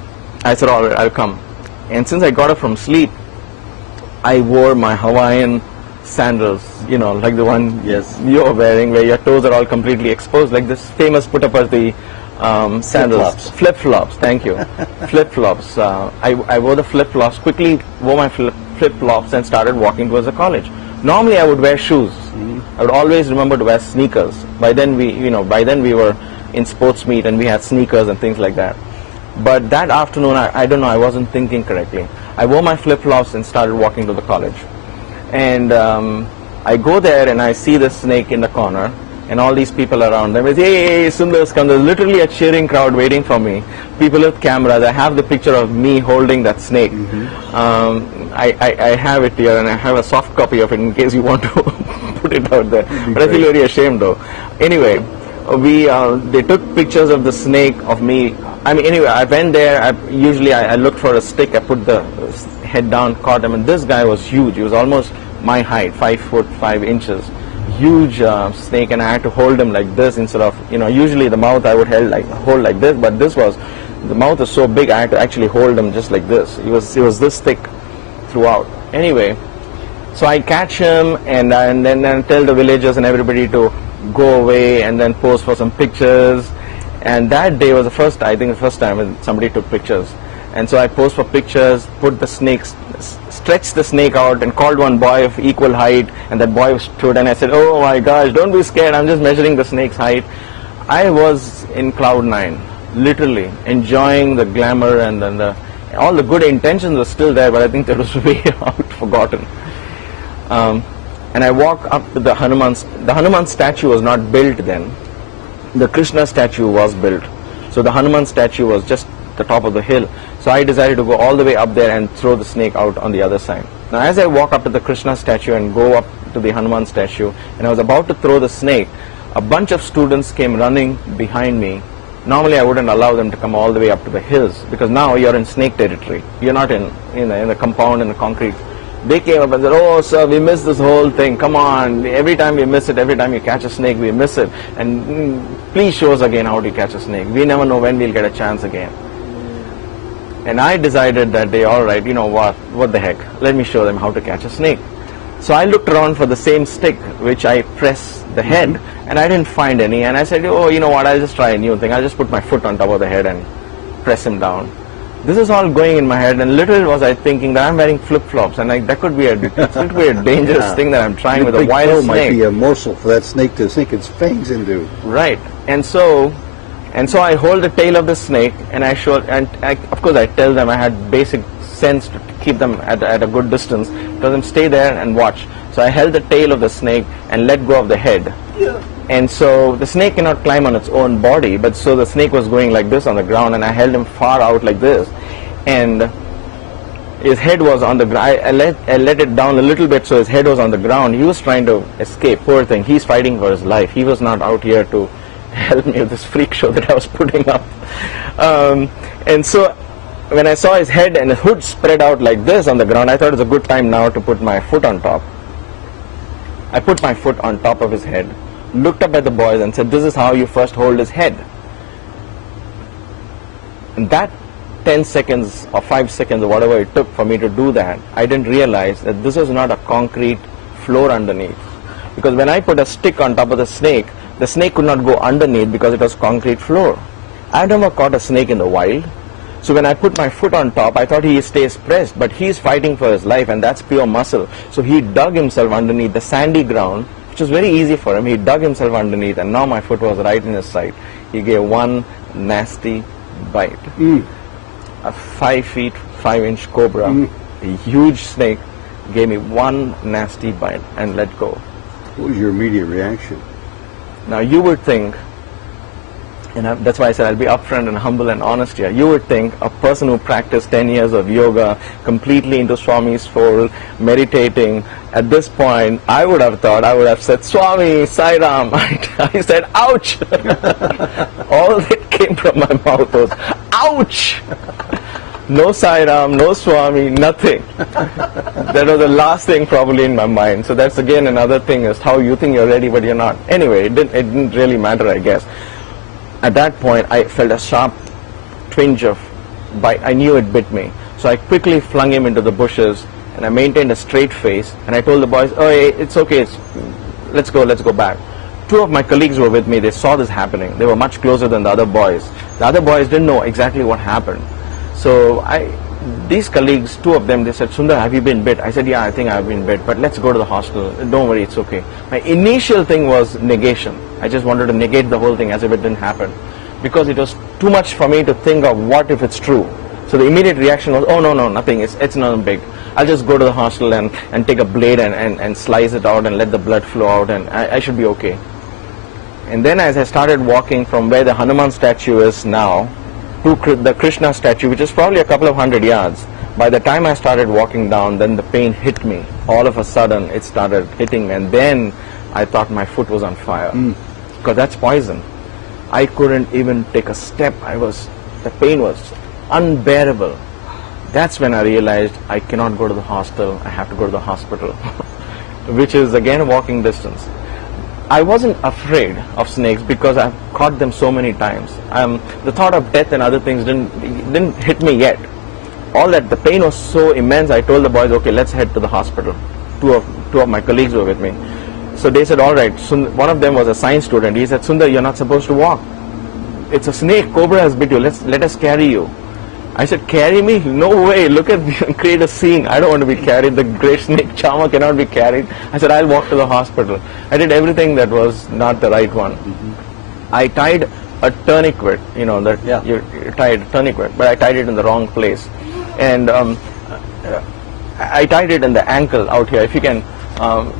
I said, all right, I'll come. And since I got up from sleep, I wore my Hawaiian sandals, like the one you're wearing, where your toes are all completely exposed, like this famous Puttaparthi sandals. Flip-flops, thank you. Flip-flops. I wore the flip-flops, quickly wore my flip-flops and started walking towards the college. Normally I would wear shoes. I would always remember to wear sneakers. By then we were in sports meet and we had sneakers and things like that. But that afternoon, I don't know, I wasn't thinking correctly. I wore my flip-flops and started walking to the college. And I go there and I see the snake in the corner and all these people around them. It's, hey, Sundar's come. There's literally a cheering crowd waiting for me. People with cameras. I have the picture of me holding that snake. I have it here and I have a soft copy of it in case you want to put it out there. But I feel very ashamed though. Anyway, they took pictures of the snake, of me. Anyway, I went there. I looked for a stick. I put the head down, caught him, and this guy was huge. He was almost my height, 5 foot 5 inches. Huge snake, and I had to hold him like this instead of, usually the mouth I would hold like this, but the mouth is so big I had to actually hold him just like this. He was this thick throughout. Anyway, so I catch him and then tell the villagers and everybody to go away and then pose for some pictures. And that day was the first time when somebody took pictures. And so I posed for pictures, put the snakes, stretched the snake out and called one boy of equal height, and that boy stood and I said, oh my gosh, don't be scared, I'm just measuring the snake's height. I was in cloud 9, literally enjoying the glamour, and then all the good intentions were still there, but I think that was way out forgotten. And I walk up to the Hanuman statue was not built then. The Krishna statue was built. So the Hanuman statue was just the top of the hill. So I decided to go all the way up there and throw the snake out on the other side. Now as I walk up to the Krishna statue and go up to the Hanuman statue, and I was about to throw the snake, a bunch of students came running behind me. Normally I wouldn't allow them to come all the way up to the hills, because now you're in snake territory. You're not in the compound, in the concrete. They came up and said, oh sir, we missed this whole thing, come on, every time we miss it, every time you catch a snake we miss it, and please show us again how to catch a snake. We never know when we'll get a chance again. And I decided that day, all right, what the heck, let me show them how to catch a snake. So I looked around for the same stick which I press the head, and I didn't find any, and I said, oh, you know what, I'll just try a new thing. I'll just put my foot on top of the head and press him down. This is all going in my head, and little was I thinking that I'm wearing flip-flops, and that could be a dangerous thing that I'm trying with a wild snake. Might be a morsel for that snake to sink its fangs into. Right, and so I hold the tail of the snake, and of course I tell them, I had basic sense to keep them at a good distance, tell them stay there and watch. So I held the tail of the snake and let go of the head. And so the snake cannot climb on its own body, but so the snake was going like this on the ground, and I held him far out like this. And his head was on the ground. I let it down a little bit so his head was on the ground. He was trying to escape, poor thing. He's fighting for his life. He was not out here to help me with this freak show that I was putting up. And so when I saw his head and his hood spread out like this on the ground, I thought it was a good time now to put my foot on top. I put my foot on top of his head, looked up at the boys and said, this is how you first hold his head. And that 10 seconds or 5 seconds or whatever it took for me to do that, I didn't realize that this was not a concrete floor underneath. Because when I put a stick on top of the snake could not go underneath because it was concrete floor. I've never caught a snake in the wild. So when I put my foot on top, I thought he stays pressed, but he's fighting for his life, and that's pure muscle. So he dug himself underneath the sandy ground, which was very easy for him. He dug himself underneath, and now my foot was right in his side. He gave one nasty bite. A 5 feet 5 inch cobra, a huge snake, gave me one nasty bite and let go. What was your immediate reaction? Now you would think, and that's why I said I'll be upfront and humble and honest here. You would think a person who practiced 10 years of yoga, completely into Swami's fold, meditating, at this point, I would have said, Swami, Sai Ram. I said, ouch! All that came from my mouth was, ouch! No Sai Ram, no Swami, nothing. That was the last thing probably in my mind. So that's again another thing, is how you think you're ready but you're not. Anyway, it didn't really matter, I guess. At that point, I felt a sharp twinge of bite. I knew it bit me. So I quickly flung him into the bushes, and I maintained a straight face, and I told the boys, oh, hey, it's okay, let's go back. 2 of my colleagues were with me. They saw this happening. They were much closer than the other boys. The other boys didn't know exactly what happened. So these colleagues, 2 of them, they said, Sundar, have you been bit? I said, yeah, I think I've been bit, but let's go to the hospital. Don't worry, it's okay. My initial thing was negation. I just wanted to negate the whole thing as if it didn't happen, because it was too much for me to think of what if it's true. So the immediate reaction was, oh, no, nothing, it's nothing big. I'll just go to the hospital and take a blade and slice it out and let the blood flow out, and I should be okay. And then as I started walking from where the Hanuman statue is now to the Krishna statue, which is probably a couple of 100 yards, by the time I started walking down, then the pain hit me. All of a sudden, it started hitting me, and then I thought my foot was on fire, because that's poison. I couldn't even take a step. The pain was unbearable. That's when I realized I cannot go to the hostel. I have to go to the hospital, which is again walking distance. I wasn't afraid of snakes because I've caught them so many times. The thought of death and other things didn't hit me yet. All that, the pain was so immense, I told the boys, okay, let's head to the hospital. Two of my colleagues were with me. So they said, all right. One of them was a science student. He said, Sundar, you're not supposed to walk. It's a snake, cobra has bit you. Let us carry you. I said, carry me? No way. Look at me, create a scene. I don't want to be carried. The great snake charmer cannot be carried. I said, I'll walk to the hospital. I did everything that was not the right one. I tied a tourniquet, you tied a tourniquet, but I tied it in the wrong place. And I tied it in the ankle out here, if you can.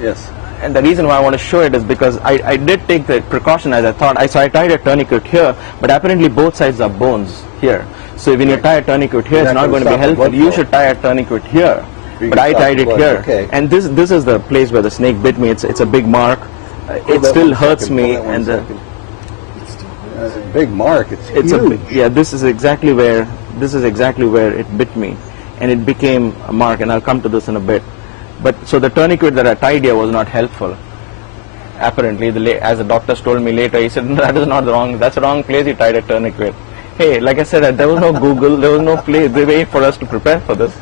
Yes. And the reason why I want to show it is because I did take the precaution as I thought. So I tied a tourniquet here, but apparently both sides are bones here. So when you tie a tourniquet here, it's not going to be helpful. You should tie a tourniquet here. But I tied it here. Okay. And this is the place where the snake bit me. It's a big mark. It still hurts me. And it's a big mark. It's huge. This is exactly where it bit me, and it became a mark. And I'll come to this in a bit. But so the tourniquet that I tied here was not helpful. Apparently, as the doctors told me later, he said, that's the wrong place you tied a tourniquet. Hey, like I said, there was no Google, there was no place. They wait for us to prepare for this.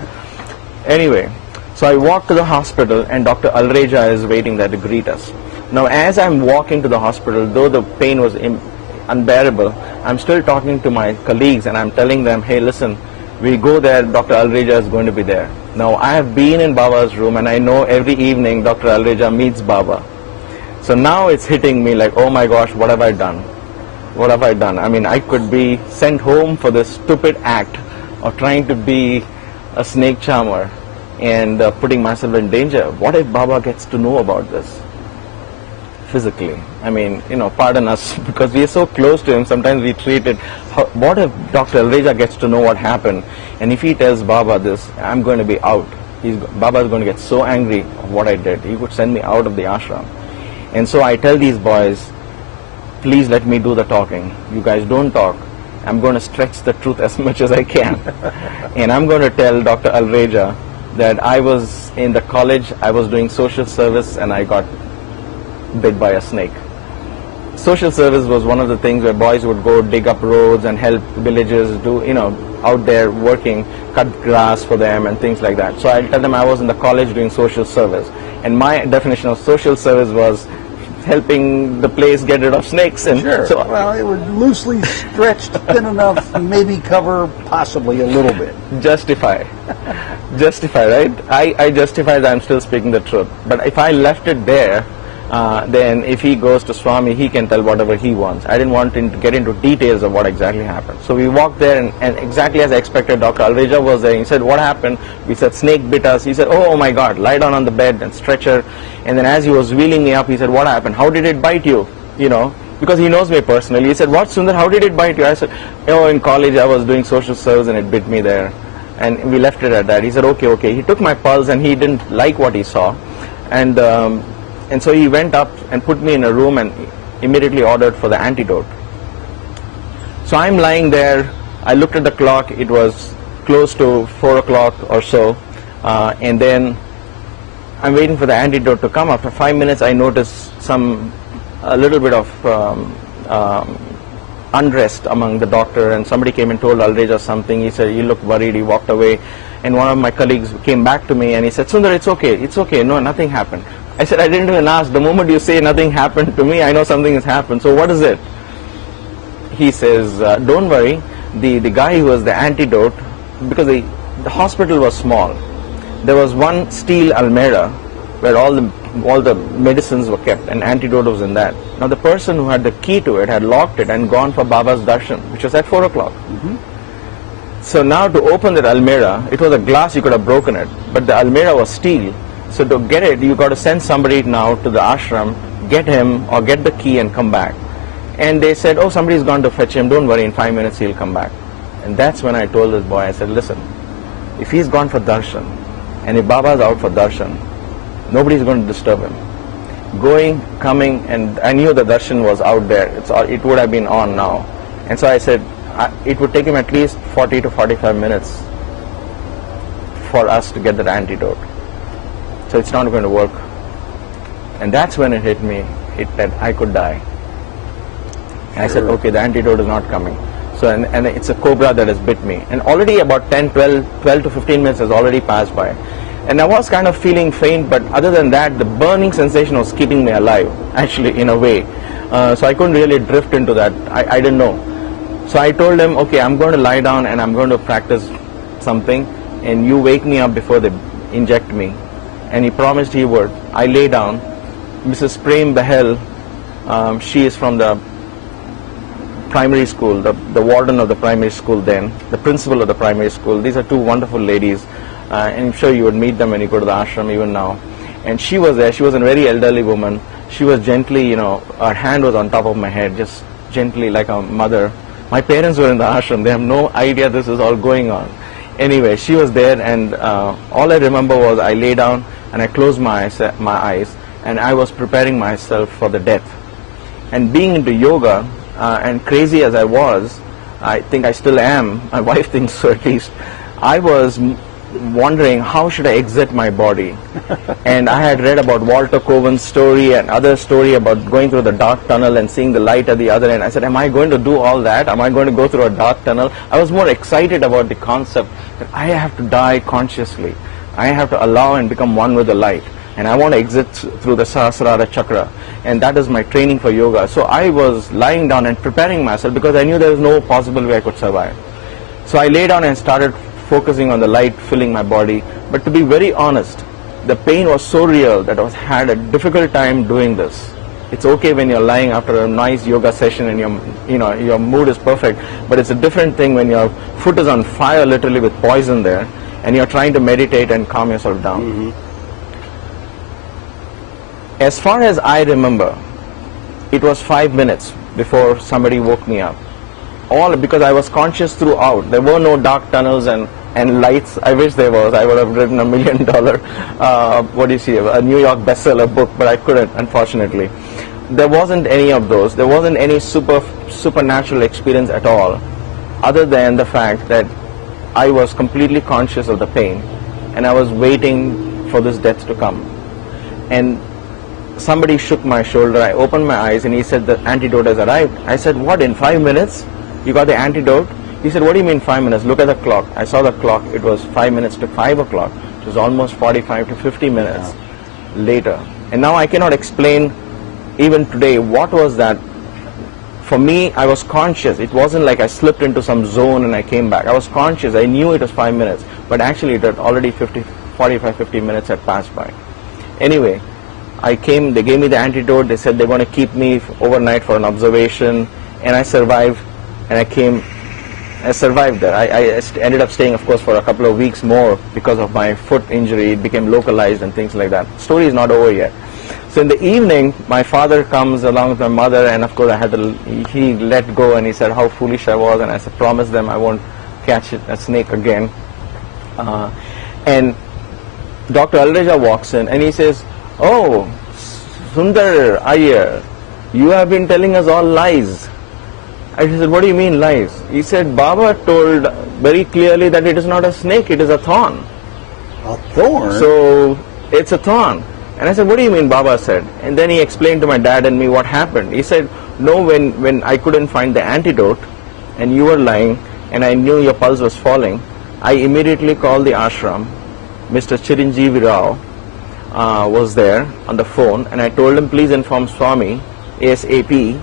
Anyway, so I walked to the hospital, and Dr. Alreja is waiting there to greet us. Now, as I'm walking to the hospital, though the pain was unbearable, I'm still talking to my colleagues, and I'm telling them, hey, listen, we go there, Dr. Alreja is going to be there. Now, I have been in Baba's room, and I know every evening Dr. Alreja meets Baba. So now it's hitting me like, oh my gosh, what have I done? What have I done? I mean, I could be sent home for this stupid act of trying to be a snake charmer. and putting myself in danger. What if Baba gets to know about this physically? I mean, pardon us, because we are so close to him, sometimes we treat it, what if Dr. Alreja gets to know what happened, and if he tells Baba this, I'm going to be out. Baba is going to get so angry of what I did. He could send me out of the ashram. And so I tell these boys, please let me do the talking. You guys don't talk. I'm going to stretch the truth as much as I can. And I'm going to tell Dr. Alreja that I was in the college, I was doing social service, and I got bit by a snake. Social service was one of the things where boys would go dig up roads and help villages do, out there working, cut grass for them and things like that. So I'll tell them I was in the college doing social service. And my definition of social service was helping the place get rid of snakes. And sure. So, well, it was loosely stretched, thin enough, maybe cover possibly a little bit. Justify, right? I justify that I'm still speaking the truth. But if I left it there, then if he goes to Swami, he can tell whatever he wants. I didn't want him to get into details of what exactly happened. So we walked there, and exactly as I expected, Dr. Alreja was there. He said, what happened? We said, snake bit us. He said, oh my God, lie down on the bed and stretcher. And then as he was wheeling me up, he said, what happened? How did it bite you? Because he knows me personally. He said, what, Sundar, how did it bite you? I said, in college I was doing social service and it bit me there. And we left it at that. He said, okay. He took my pulse and he didn't like what he saw. And so he went up and put me in a room and immediately ordered for the antidote. So I'm lying there. I looked at the clock. It was close to 4 o'clock or so. And then I'm waiting for the antidote to come. After 5 minutes, I noticed a little bit of unrest among the doctor. And somebody came and told Alreja something. He said, you look worried. He walked away. And one of my colleagues came back to me and he said, Sundar, it's okay. No, nothing happened. I said, I didn't even ask. The moment you say nothing happened to me, I know something has happened. So what is it? He says, don't worry. The guy who was the antidote, because the hospital was small, there was one steel almirah where all the medicines were kept, and antidote was in that. Now the person who had the key to it had locked it and gone for Baba's darshan, which was at 4 o'clock. Mm-hmm. So now to open that almirah, it was a glass, you could have broken it, but the almirah was steel. So to get it, you got to send somebody now to the ashram, get him or get the key and come back. And they said, somebody's gone to fetch him. Don't worry, in 5 minutes he'll come back. And that's when I told this boy, I said, listen, if he's gone for darshan, and if Baba's out for darshan, nobody's going to disturb him. Going, coming, and I knew the darshan was out there. It would have been on now. And so I said, it would take him at least 40 to 45 minutes for us to get that antidote. So it's not going to work. And that's when it hit me, that I could die. And I said, okay, the antidote is not coming. So, and it's a cobra that has bit me. And already about 12 to 15 minutes has already passed by. And I was kind of feeling faint, but other than that, the burning sensation was keeping me alive, actually, in a way. So I couldn't really drift into that. I didn't know. So I told him, okay, I'm going to lie down and I'm going to practice something, and you wake me up before they inject me. And he promised he would. I lay down. Mrs. Prem Bahel, she is from the primary school, the warden of the primary school then, the principal of the primary school. These are two wonderful ladies, and I'm sure you would meet them when you go to the ashram even now. And she was there. She was a very elderly woman. She was gently, her hand was on top of my head, just gently like a mother. My parents were in the ashram. They have no idea this is all going on. Anyway, she was there, and all I remember was I lay down and I closed my eyes, and I was preparing myself for the death. And being into yoga, and crazy as I was, I think I still am, my wife thinks so at least, I was wondering how should I exit my body. And I had read about Walter Cowan's story and other story about going through the dark tunnel and seeing the light at the other end. I said, am I going to do all that? Am I going to go through a dark tunnel? I was more excited about the concept that I have to die consciously. I have to allow and become one with the light. And I want to exit through the Sahasrara chakra. And that is my training for yoga. So I was lying down and preparing myself because I knew there was no possible way I could survive. So I lay down and started focusing on the light filling my body. But to be very honest, the pain was so real that I had a difficult time doing this. It's okay when you're lying after a nice yoga session and your mood is perfect, but it's a different thing when your foot is on fire literally with poison there, and you're trying to meditate and calm yourself down. As far as I remember, it was 5 minutes before somebody woke me up. All because I was conscious throughout. There were no dark tunnels and lights. I wish there was. I would have written $1 million, a New York bestseller book, but I couldn't, unfortunately. There wasn't any of those. There wasn't any supernatural experience at all, other than the fact that I was completely conscious of the pain, and I was waiting for this death to come. And somebody shook my shoulder. I opened my eyes, and he said, the antidote has arrived. I said, what, in 5 minutes? You got the antidote? He said, what do you mean 5 minutes? Look at the clock. I saw the clock. It was 5 minutes to 5 o'clock. It was almost 45 to 50 minutes later. And now I cannot explain even today what was that. For me, I was conscious. It wasn't like I slipped into some zone and I came back. I was conscious. I knew it was 5 minutes. But actually, it had already 45, 50 minutes had passed by. Anyway, I came. They gave me the antidote. They said they're going to keep me overnight for an observation. And I survived. And I survived there. I ended up staying, of course, for a couple of weeks more because of my foot injury. It became localized and things like that. Story is not over yet. So in the evening, my father comes along with my mother, and of course he let go, and he said how foolish I was, and I said, promise them I won't catch a snake again. And Dr. Alreja walks in, and he says, oh, Sunder Iyer, you have been telling us all lies. I said, what do you mean lies? He said, Baba told very clearly that it is not a snake, it is a thorn. A thorn? So, it's a thorn. And I said, what do you mean, Baba said? And then he explained to my dad and me what happened. He said, no, when I couldn't find the antidote, and you were lying, and I knew your pulse was falling, I immediately called the ashram. Mr. Chiranjeevi Rao was there on the phone, and I told him, please inform Swami, ASAP,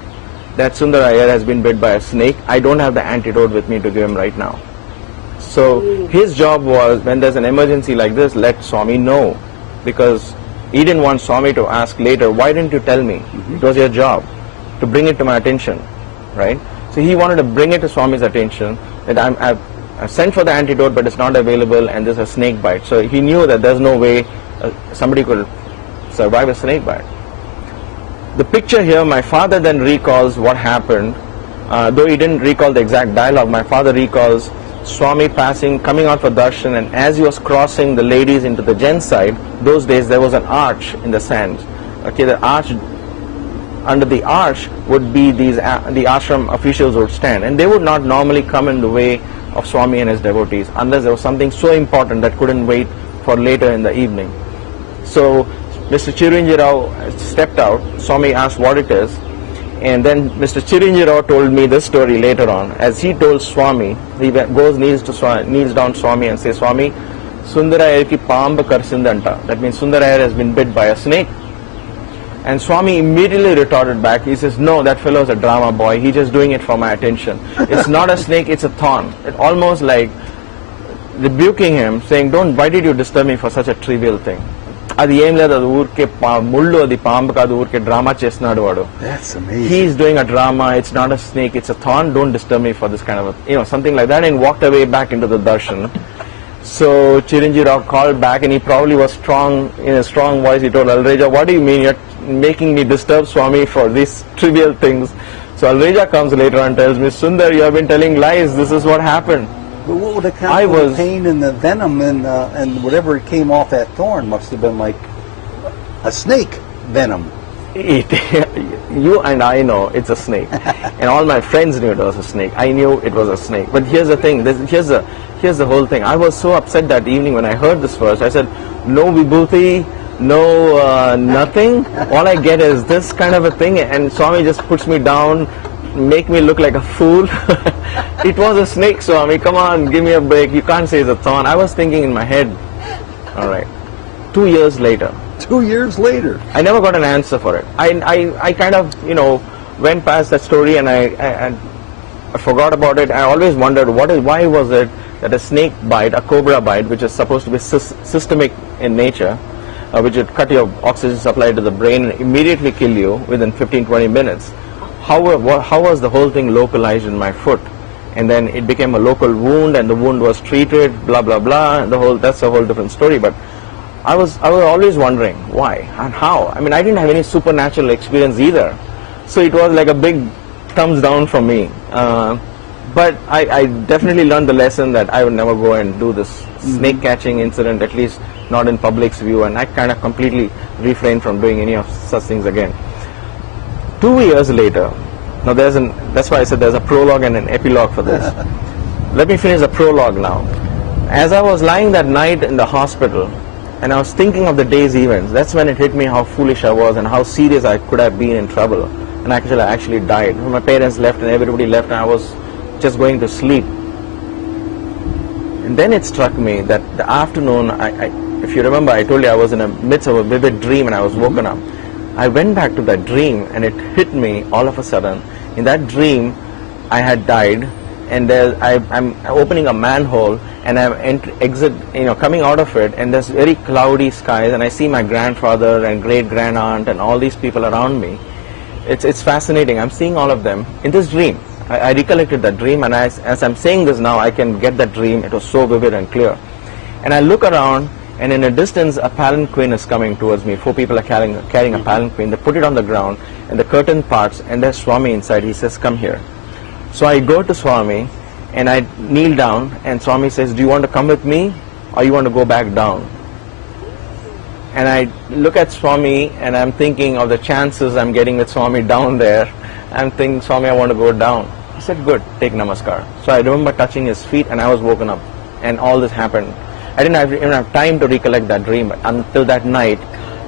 that Sunder Iyer has been bit by a snake. I don't have the antidote with me to give him right now. So his job was, when there's an emergency like this, let Swami know, because he didn't want Swami to ask later, why didn't you tell me? It was your job to bring it to my attention, right? So he wanted to bring it to Swami's attention that I've sent for the antidote, but it's not available, and there's a snake bite. So he knew that there's no way somebody could survive a snake bite. The picture here, my father then recalls what happened. Though he didn't recall the exact dialogue, my father recalls Swami coming out for darshan, and as he was crossing the ladies into the gents side, those days there was an arch in the sand. Okay, the arch, under the arch would be the ashram officials would stand, and they would not normally come in the way of Swami and his devotees unless there was something so important that couldn't wait for later in the evening. So Mr. Chiranjeevi Rao stepped out. Swami asked what it is, and then Mr. Chiranjeevi Rao told me this story later on. As he told Swami, he kneels down Swami and says, Swami, Sunder Iyer ki paamb karsindanta. That means Sunder Iyer has been bit by a snake. And Swami immediately retorted back. He says, no, that fellow is a drama boy. He's just doing it for my attention. It's not a snake, it's a thorn. It almost like rebuking him, saying, why did you disturb me for such a trivial thing? అది ఏం లేదు, అది ఊరికే ముళ్ళు, అది పాంపు కాదు, ఊరికే drama చేస్తున్నాడు వాడు. That's amazing. He's doing a drama. It's not a snake, it's a thorn. Don't disturb me for this kind of something like that, and walked away back into the darshan. So Chiranjeevi Rao called back, and he probably was in a strong voice. He told Alreja, what do you mean you're making me disturb Swami for these trivial things? So Alreja comes later and tells me, Sundar, you have been telling lies. This is what happened. But what would account for the pain and the venom and whatever came off that thorn must have been like a snake venom. You and I know it's a snake, and all my friends knew it was a snake. I knew it was a snake. But here's the thing. Here's the whole thing. I was so upset that evening when I heard this verse. I said, no vibhuti, no nothing. All I get is this kind of a thing, and Swami just puts me down, make me look like a fool. It was a snake, Swami. Come on, give me a break. You can't say it's a thorn. I was thinking in my head, all right, 2 years later. 2 years later. I never got an answer for it. I kind of, went past that story, and I forgot about it. I always wondered why was it that a snake bite, a cobra bite, which is supposed to be systemic in nature, which would cut your oxygen supply to the brain and immediately kill you within 15-20 minutes. How was the whole thing localized in my foot? and then it became a local wound, and the wound was treated, blah blah blah. That's a whole different story. But I was always wondering why and how. I mean, I didn't have any supernatural experience either, so it was like a big thumbs down from me. But I definitely learned the lesson that I would never go and do this snake catching incident, at least not in public's view, and I kind of completely refrained from doing any of such things again. 2 years later, now that's why I said there's a prologue and an epilogue for this. Let me finish the prologue now. As I was lying that night in the hospital, and I was thinking of the day's events, that's when it hit me how foolish I was and how serious I could have been in trouble. And actually, I actually died. My parents left and everybody left, and I was just going to sleep. And then it struck me that the afternoon, if you remember, I told you I was in the midst of a vivid dream and I was woken up. I went back to that dream and it hit me all of a sudden. In that dream, I had died, and I'm opening a manhole, and I'm coming out of it, and there's very cloudy skies, and I see my grandfather and great grand aunt and all these people around me. It's fascinating. I'm seeing all of them in this dream. I recollected that dream, and as I'm saying this now, I can get that dream. It was so vivid and clear. And I look around, and in a distance, a palanquin is coming towards me. 4 people are carrying a palanquin. They put it on the ground, and the curtain parts, and there's Swami inside. He says, "Come here." So I go to Swami, and I kneel down, and Swami says, "Do you want to come with me, or you want to go back down?" And I look at Swami, and I'm thinking of the chances I'm getting with Swami down there. I'm thinking, "Swami, I want to go down." He said, "Good, take namaskar." So I remember touching his feet, and I was woken up, and all this happened. I didn't even have time to recollect that dream until that night,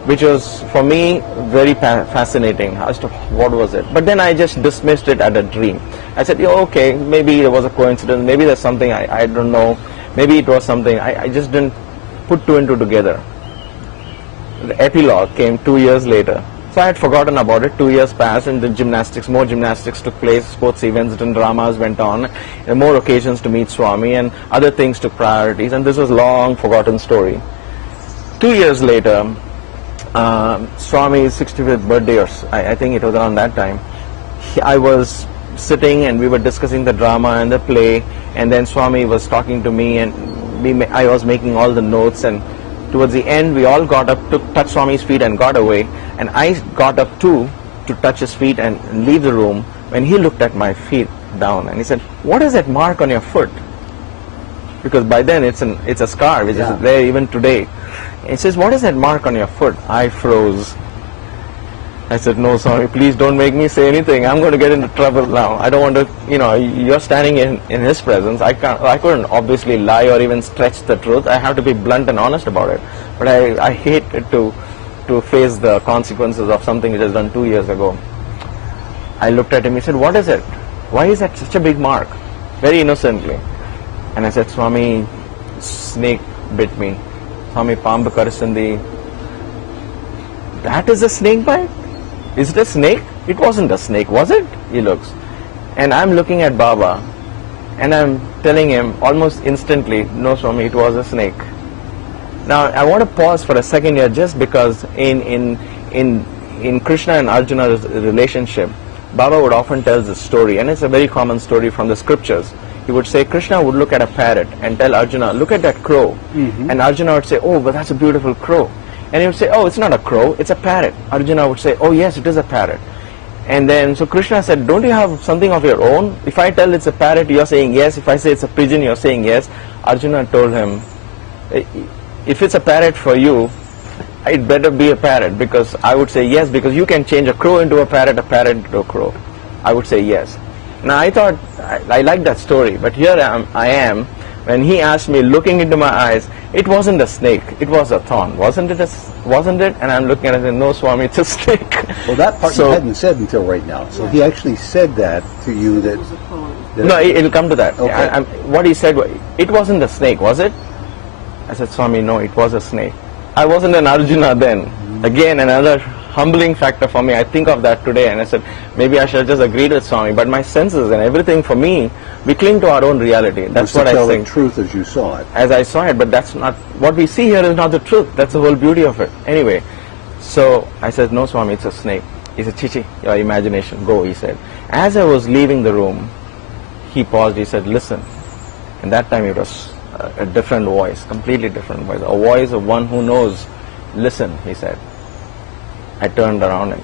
which was for me very fascinating as to what was it. But then I just dismissed it as a dream. I said, "Yeah, okay, maybe there was a coincidence, maybe there's something I don't know, maybe it was something." I just didn't put 2 and 2 together. The epilogue came 2 years later. So I had forgotten about it. 2 years passed, and the more gymnastics took place, sports events and dramas went on, and more occasions to meet Swami, and other things took priorities, and this was a long forgotten story. 2 years later, Swami's 65th birthday, or I think it was around that time, I was sitting and we were discussing the drama and the play, and then Swami was talking to me, and I was making all the notes, and towards the end we all got up to touch Swami's feet and got away, and I got up too to touch his feet and leave the room, when he looked at my feet down and he said, "What is that mark on your foot?" Because by then it's a scar which is there even today. And he says, "What is that mark on your foot?" I froze. I said, "No, Swami, please don't make me say anything. I'm going to get into trouble now. I don't want to, you're standing in his presence. I couldn't obviously lie or even stretch the truth. I have to be blunt and honest about it. But I hate it to face the consequences of something which was done 2 years ago." I looked at him. He said, "What is it? Why is that such a big mark?" Very innocently. And I said, "Swami, snake bit me. Swami, paambu karisindi." "That is a snake bite? Is it a snake?" "It wasn't a snake, was it?" He looks. And I'm looking at Baba, and I'm telling him almost instantly, "No, Swami, it was a snake." Now, I want to pause for a second here, just because in Krishna and Arjuna's relationship, Baba would often tell this story, and it's a very common story from the scriptures. He would say, Krishna would look at a parrot and tell Arjuna, "Look at that crow." And Arjuna would say, "Oh, but that's a beautiful crow." And he would say, "Oh, it's not a crow, it's a parrot." Arjuna would say, "Oh yes, it is a parrot." And then, so Krishna said, "Don't you have something of your own? If I tell it's a parrot, you're saying yes. If I say it's a pigeon, you're saying yes." Arjuna told him, "If it's a parrot for you, it better be a parrot, because I would say yes, because you can change a crow into a parrot into a crow." I would say yes. Now I thought, I liked that story, but here I am, when he asked me, looking into my eyes, it wasn't a snake, it was a thorn, wasn't it? And I'm looking at it and, "No, Swami, it's a snake." Well, that part you hadn't said until right now. So he actually said that to you that... No, it'll come to that. Okay. What he said was, "It wasn't a snake, was it?" I said, "Swami, no, it was a snake." I wasn't an Arjuna then. Again, another humbling factor for me. I think of that today, and I said, maybe I should have just agreed with Swami. But my senses and everything, for me, we cling to our own reality. That's what I think. Tell the truth as you saw it. As I saw it, but that's not what we see here. Is not the truth. That's the whole beauty of it. Anyway, so I said, "No, Swami, it's a snake." He said, "Chichi, your imagination, go," he said. As I was leaving the room, he paused, he said, listen. And that time it was a different voice, completely different voice, a voice of one who knows. Listen, he said. I turned around and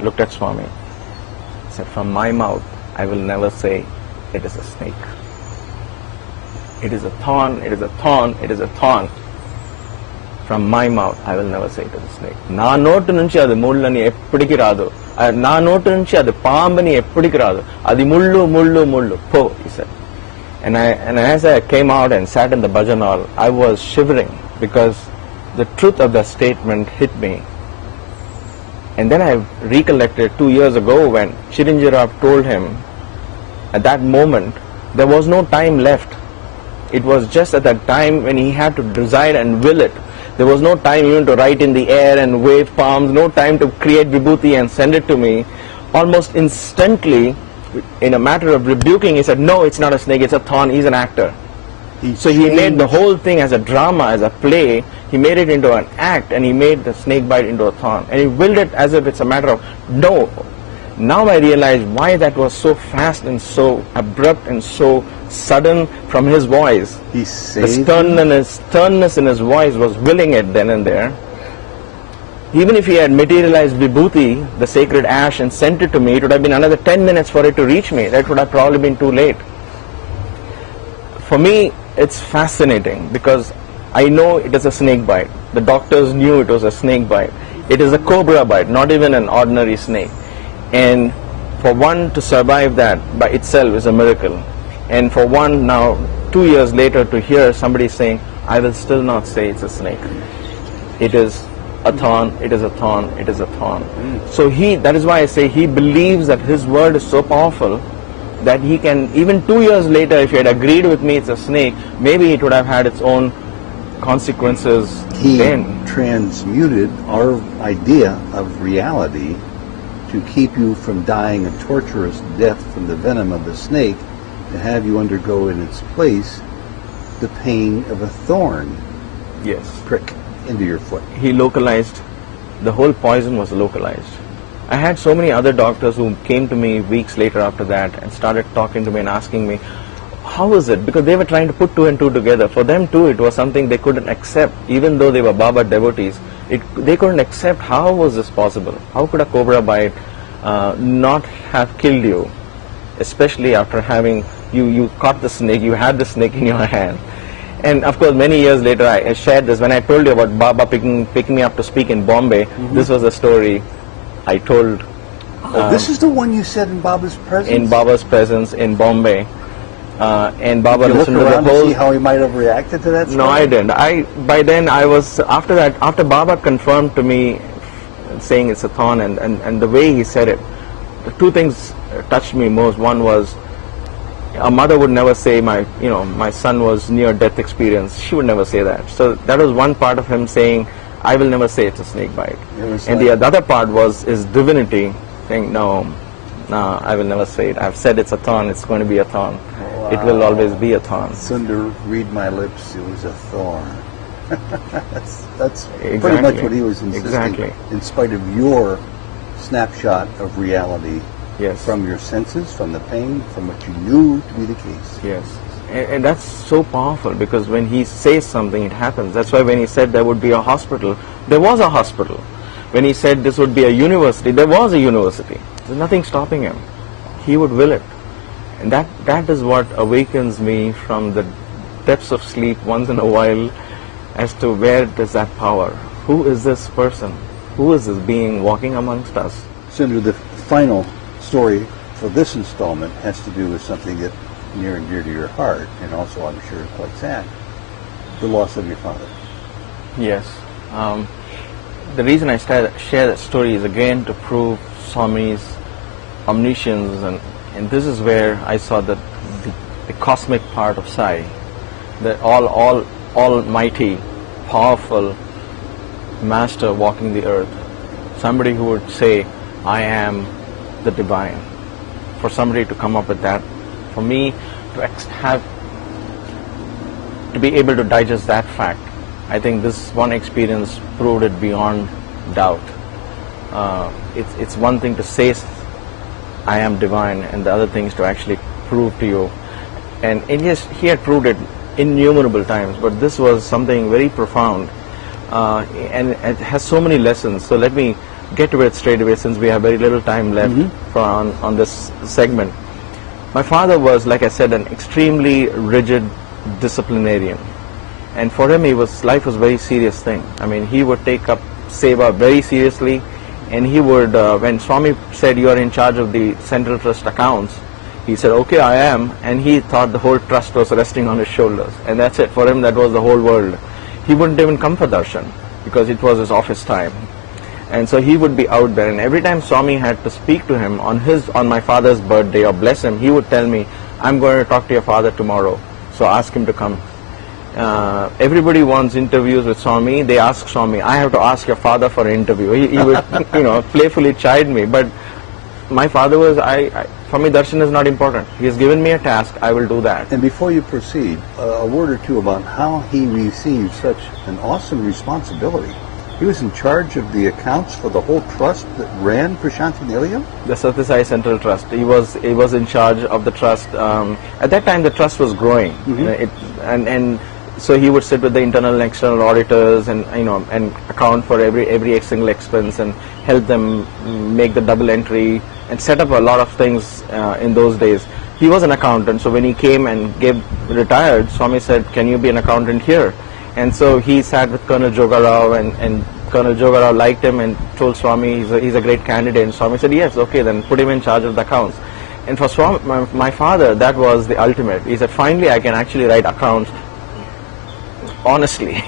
looked at Swami. He said, from my mouth, I will never say it is a snake. It is a thorn, it is a thorn, it is a thorn. From my mouth, I will never say it is a snake. Na notu nunchi adu mullani eppudiki raadu. Na notu nunchi adu paambani eppudiki raadu. Adi mullu, mullu, mullu. Po, he said. And as I came out and sat in the bhajan hall, I was shivering because the truth of that statement hit me. And then I recollected 2 years ago when Chiranjirao told him, at that moment, there was no time left. It was just at that time when he had to decide and will it. There was no time even to write in the air and wave palms, no time to create vibhuti and send it to me. Almost instantly, in a matter of rebuking, he said, no, it's not a snake, it's a thorn, he's an actor. So he made the whole thing as a drama, as a play. He made it into an act, and he made the snake bite into a thorn. And he willed it as if it's a matter of, no. Now I realize why that was so fast and so abrupt and so sudden from his voice. He The sternness in his voice was willing it then and there. Even if he had materialized vibhuti, the sacred ash, and sent it to me, it would have been another 10 minutes for it to reach me. That would have probably been too late. For me, it's fascinating because I know it is a snake bite. The doctors knew it was a snake bite. It is a cobra bite, not even an ordinary snake. And for one to survive that by itself is a miracle. And for one now, 2 years later, to hear somebody saying, I will still not say it's a snake. It is a thorn, it is a thorn, it is a thorn. So that is why I say he believes that his word is so powerful that he can, even 2 years later, if he had agreed with me it's a snake, maybe it would have had its own consequences He then. transmuted our idea of reality to keep you from dying a torturous death from the venom of the snake, to have you undergo in its place the pain of a thorn Yes. prick into your foot. He localized, the whole poison was localized. I had so many other doctors who came to me weeks later after that and started talking to me and asking me, how is it? Because they were trying to put two and two together. For them too, it was something they couldn't accept. Even though they were Baba devotees, they couldn't accept how was this possible. How could a cobra bite not have killed you? Especially after having, you caught the snake, you had the snake in your hand. And of course, many years later, I shared this. When I told you about Baba picking me up to speak in Bombay, this was a story I told. This is the one you said in Baba's presence? In Baba's presence in Bombay. And Baba Did you look listened to the around to whole. see how he might have reacted to that story? No, I didn't. By then I was, after Baba confirmed to me, saying it's a thorn, and the way he said it, the two things touched me most. One was, a mother would never say my son was near death experience. She would never say that. So that was one part of him saying, I will never say it's a snake bite. And the other part was his divinity saying, no, I will never say it. I've said it's a thorn, it's going to be a thorn. Wow. It will always be a thorn. Sunder, read my lips, it was a thorn. that's Exactly. pretty much what he was insisting. Exactly. In spite of your snapshot of reality, Yes. from your senses, from the pain, from what you knew to be the case. Yes. And that's so powerful, because when he says something, it happens. That's why when he said there would be a hospital, there was a hospital. When he said this would be a university, there was a university. There's nothing stopping him. He would will it. And that is what awakens me from the depths of sleep once in a while as to where does that power? Who is this person? Who is this being walking amongst us? Sunder, the final story for this installment has to do with something that near and dear to your heart, and also I'm sure quite sad, the loss of your father. Yes. The reason I share that story is again to prove Swami's omniscience, and this is where I saw the cosmic part of Sai, the almighty, powerful master walking the earth, somebody who would say, I am the divine. For somebody to come up with that, for me to be able to digest that fact, I think this one experience proved it beyond doubt. It's one thing to say I am divine, and the other thing is to actually prove to you. And yes, he had proved it innumerable times, but this was something very profound, and it has so many lessons. So let me get to it straight away, since we have very little time left on this segment. My father was, like I said, an extremely rigid disciplinarian, and for him, life was a very serious thing. I mean, he would take up seva very seriously, and he would, when Swami said, "You are in charge of the Central Trust accounts," he said, "Okay, I am," and he thought the whole trust was resting on his shoulders, and that's it. For him, that was the whole world. He wouldn't even come for darshan, because it was his office time. And so he would be out there, and every time Swami had to speak to him on my father's birthday or bless him, he would tell me, "I'm going to talk to your father tomorrow, so ask him to come." Everybody wants interviews with Swami. They ask Swami, "I have to ask your father for an interview." He would, playfully chide me. But my father was, for me, darshan is not important. He has given me a task. I will do that. And before you proceed, a word or two about how he received such an awesome responsibility. He was in charge of the accounts for the whole trust that ran Prashanti Nilayam? The Sathya Sai Central Trust. He was in charge of the trust. At that time, the trust was growing, and so he would sit with the internal and external auditors, and and account for every single expense, and help them make the double entry, and set up a lot of things in those days. He was an accountant, so when he came and retired, Swami said, "Can you be an accountant here?" And so he sat with Colonel Jogarao, and Colonel Jogarao liked him and told Swami he's a great candidate. And Swami said, "Yes, okay, then put him in charge of the accounts." And for Swami, my father, that was the ultimate. He said, "Finally, I can actually write accounts honestly."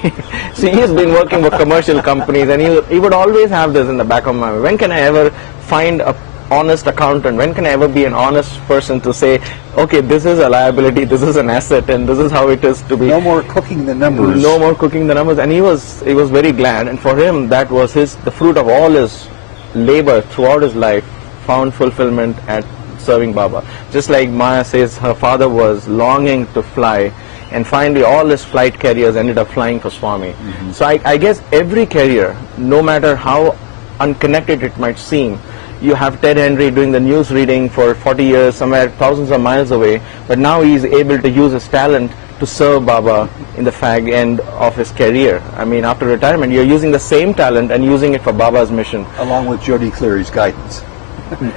See, he's been working with commercial companies, and he would always have this in the back of my mind. When can I ever find a honest accountant? When can I ever be an honest person to say, okay, this is a liability, this is an asset, and this is how it is to be. No more cooking the numbers. No more cooking the numbers. And he was very glad, and for him that was the fruit of all his labor throughout his life, found fulfillment at serving Baba. Just like Maya says, her father was longing to fly, and finally all his flight carriers ended up flying for Swami. So I guess every carrier, no matter how unconnected it might seem, you have Ted Henry doing the news reading for 40 years, somewhere thousands of miles away, but now he is able to use his talent to serve Baba in the fag end of his career. I mean, after retirement, you're using the same talent and using it for Baba's mission. Along with Jyoti Cleary's guidance.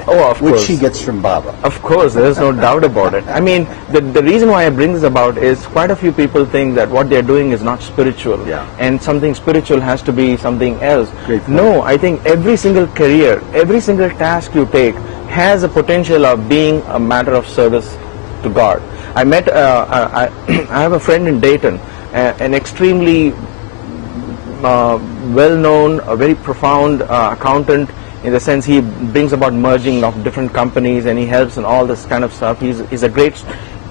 Oh, of course. Which she gets from Baba. Of course, there's no doubt about it. I mean, the reason why I bring this about is quite a few people think that what they're doing is not spiritual. Yeah. And something spiritual has to be something else. Great point. No, I think every single career, every single task you take has a potential of being a matter of service to God. I met, I have a friend in Dayton, an extremely well-known, a very profound accountant, in the sense he brings about merging of different companies, and he helps in all this kind of stuff. He's a great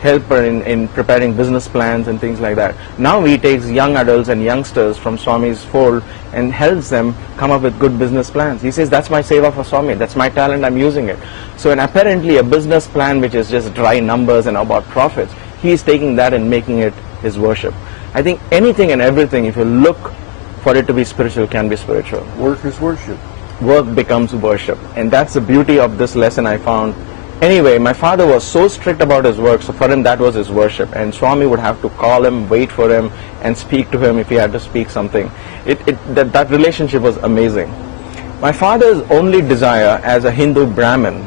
helper in preparing business plans and things like that. Now he takes young adults and youngsters from Swami's fold and helps them come up with good business plans. He says, "That's my seva for Swami, that's my talent, I'm using it." So, and apparently a business plan which is just dry numbers and about profits, he's taking that and making it his worship. I think anything and everything, if you look for it to be spiritual, can be spiritual. Work is worship. Work becomes worship, and that's the beauty of this lesson I found. Anyway, my father was so strict about his work, so for him that was his worship, and Swami would have to call him, wait for him, and speak to him if he had to speak something. That relationship was amazing. My father's only desire as a Hindu Brahmin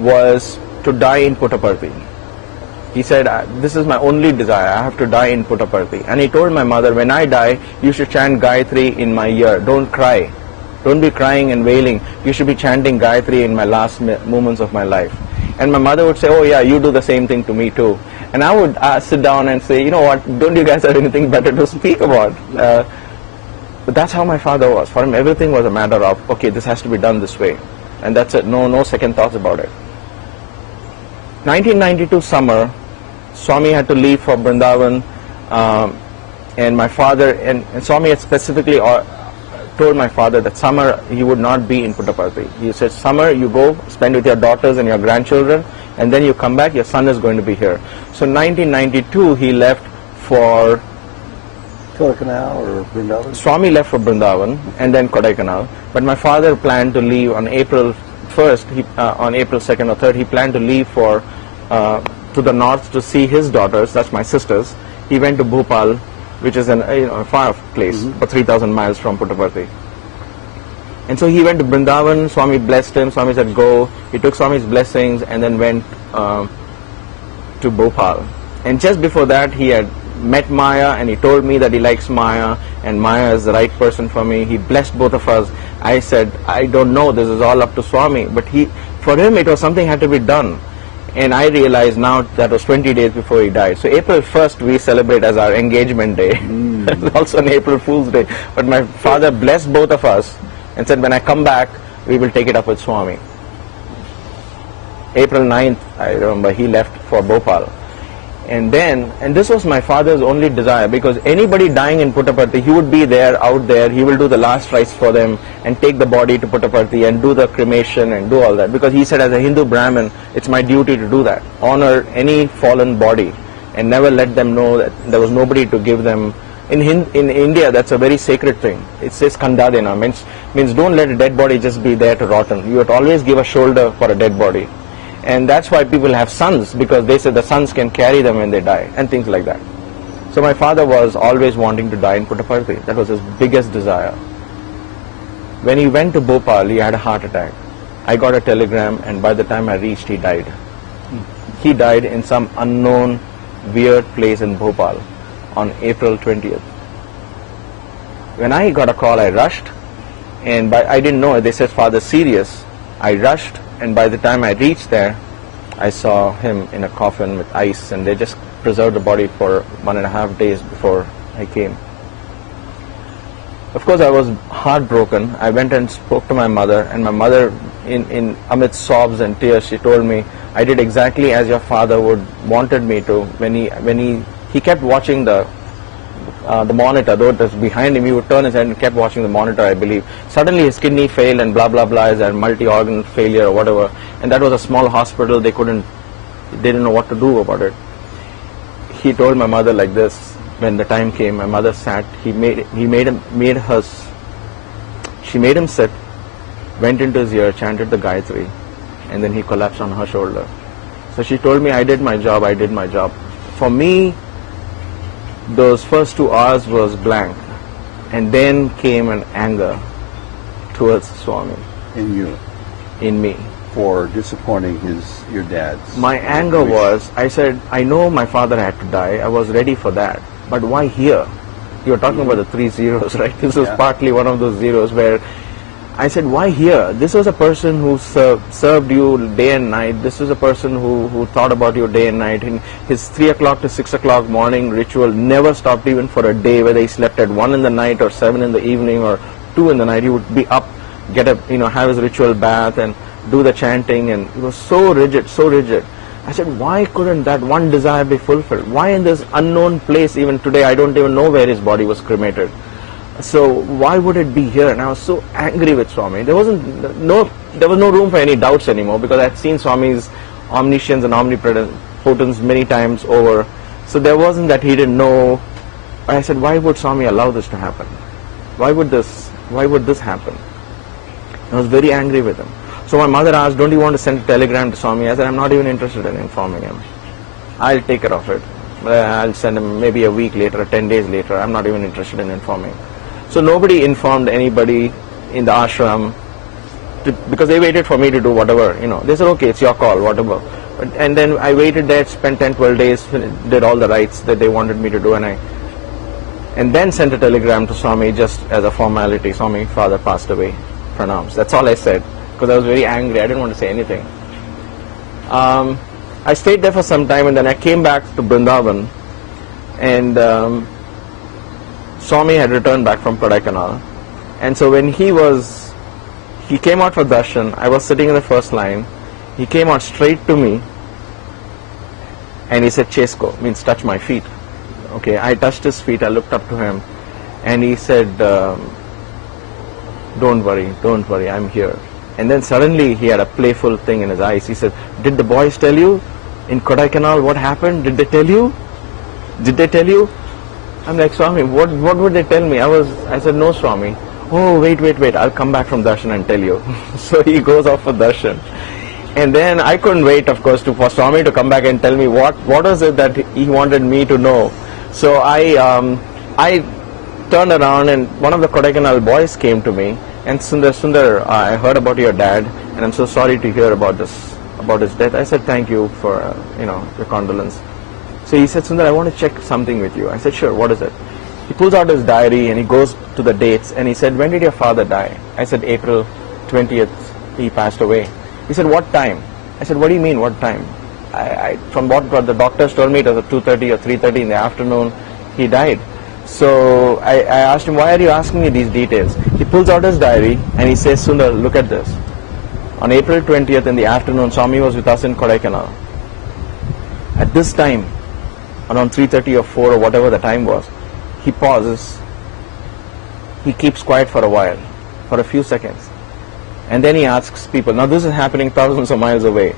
was to die in Puttaparthi. He said, "This is my only desire, I have to die in Puttaparthi." And he told my mother, "When I die, you should chant Gayatri in my ear, don't cry. Don't be crying and wailing. You should be chanting Gayatri in my last moments of my life." And my mother would say, "Oh yeah, you do the same thing to me too." And I would sit down and say, "You know what, don't you guys have anything better to speak about?" But that's how my father was. For him, everything was a matter of, okay, this has to be done this way. And that's it, no second thoughts about it. 1992 summer, Swami had to leave for Vrindavan, and my father, and Swami had specifically told my father that summer he would not be in Puttaparthi. He said, "Summer you go, spend with your daughters and your grandchildren, and then you come back, your son is going to be here." So 1992 he left for Kodaikanal or Vrindavan? Swami left for Vrindavan and then Kodaikanal, but my father planned to leave on April 1st, on April 2nd or 3rd, he planned to leave for to the north to see his daughters, that's my sisters. He went to Bhopal, which is a far off place, about 3,000 miles from Puttaparthi. And so he went to Vrindavan, Swami blessed him, Swami said go, he took Swami's blessings and then went to Bhopal. And just before that he had met Maya and he told me that he likes Maya and Maya is the right person for me. He blessed both of us. I said, I don't know, this is all up to Swami, but for him it was something had to be done. And I realized now that was 20 days before he died. So April 1st we celebrate as our engagement day. Also an April Fool's Day. But my father blessed both of us and said, when I come back, we will take it up with Swami. April 9th, I remember, he left for Bhopal. And this was my father's only desire, because anybody dying in Puttaparthi, he would be there, out there, he will do the last rites for them and take the body to Puttaparthi and do the cremation and do all that. Because he said, as a Hindu Brahmin, it's my duty to do that. Honor any fallen body and never let them know that there was nobody to give them. In India, that's a very sacred thing. It says Kandadena, means don't let a dead body just be there to rotten. You have to always give a shoulder for a dead body. And that's why people have sons, because they say the sons can carry them when they die, and things like that. So my father was always wanting to die in Puttaparthi. That was his biggest desire. When he went to Bhopal, he had a heart attack. I got a telegram, and by the time I reached, he died. He died in some unknown, weird place in Bhopal on April 20th. When I got a call, I rushed, and I didn't know, they said, Father's serious. I rushed, and by the time I reached there, I saw him in a coffin with ice, and they just preserved the body for 1.5 days before I came. Of course, I was heartbroken. I went and spoke to my mother, and my mother, in amidst sobs and tears, she told me, I did exactly as your father wanted me to. When he kept watching the monitor, though it was behind him, he would turn his head and kept watching the monitor, I believe. Suddenly his kidney failed and blah blah blah, is a multi-organ failure or whatever, and that was a small hospital, they didn't know what to do about it. He told my mother like this, when the time came, my mother sat, she made him sit, went into his ear, chanted the Gayatri, and then he collapsed on her shoulder. So she told me, I did my job. For me, those first 2 hours was blank, and then came an anger towards Swami. In you? In me. For disappointing your dad's? My anger was, I said, I know my father had to die, I was ready for that, but why here? You're talking about the 3 zeros, right? This was partly one of those zeros where I said, why here? This was a person who served you day and night. This was a person who thought about you day and night. And his 3 o'clock to 6 o'clock morning ritual never stopped even for a day, whether he slept at 1 in the night or 7 in the evening or 2 in the night. He would be up, get up, have his ritual bath and do the chanting, and it was so rigid, so rigid. I said, why couldn't that one desire be fulfilled? Why in this unknown place, even today, I don't even know where his body was cremated. So why would it be here? And I was so angry with Swami. There was no room for any doubts anymore, because I had seen Swami's omniscience and omnipotence many times over. So there wasn't that he didn't know. I said, why would Swami allow this to happen? Why would this happen? I was very angry with him. So my mother asked, don't you want to send a telegram to Swami? I said, I'm not even interested in informing him. I'll take care of it. I'll send him maybe a week later or 10 days later. I'm not even interested in informing. So nobody informed anybody in the ashram, because they waited for me to do whatever, They said, okay, it's your call, whatever. And then I waited there, spent 10, 12 days, did all the rites that they wanted me to do, and then sent a telegram to Swami just as a formality. Swami, father passed away. Pranams. That's all I said, because I was very angry. I didn't want to say anything. I stayed there for some time, and then I came back to Vrindavan, and Swami had returned back from Kodaikanal. And so when he came out for darshan, I was sitting in the first line. He came out straight to me, and he said, Chesko, means touch my feet. Okay, I touched his feet, I looked up to him, and he said, don't worry, I'm here. And then suddenly he had a playful thing in his eyes. He said, did the boys tell you in Kodaikanal what happened? Did they tell you? I'm like, Swami, what would they tell me? I said, no, Swami. Oh, wait, I'll come back from darshan and tell you. So he goes off for darshan. And then I couldn't wait, of course, for Swami to come back and tell me what was it that he wanted me to know. So I turned around, and one of the Kodaikanal boys came to me and Sundar, I heard about your dad, and I'm so sorry to hear about his death. I said, thank you for your condolence. So he said, Sundar, I want to check something with you. I said, sure, what is it? He pulls out his diary and he goes to the dates, and he said, when did your father die? I said, April 20th, he passed away. He said, what time? I said, what do you mean, what time? From what the doctors told me, it was at 2:30 or 3:30 in the afternoon, he died. So I asked him, why are you asking me these details? He pulls out his diary and he says, Sundar, look at this. On April 20th in the afternoon, Swami was with us in Kodaikanal. At this time, around 3:30 or 4 or whatever the time was, he pauses, he keeps quiet for a while, for a few seconds, and then he asks people, now this is happening thousands of miles away.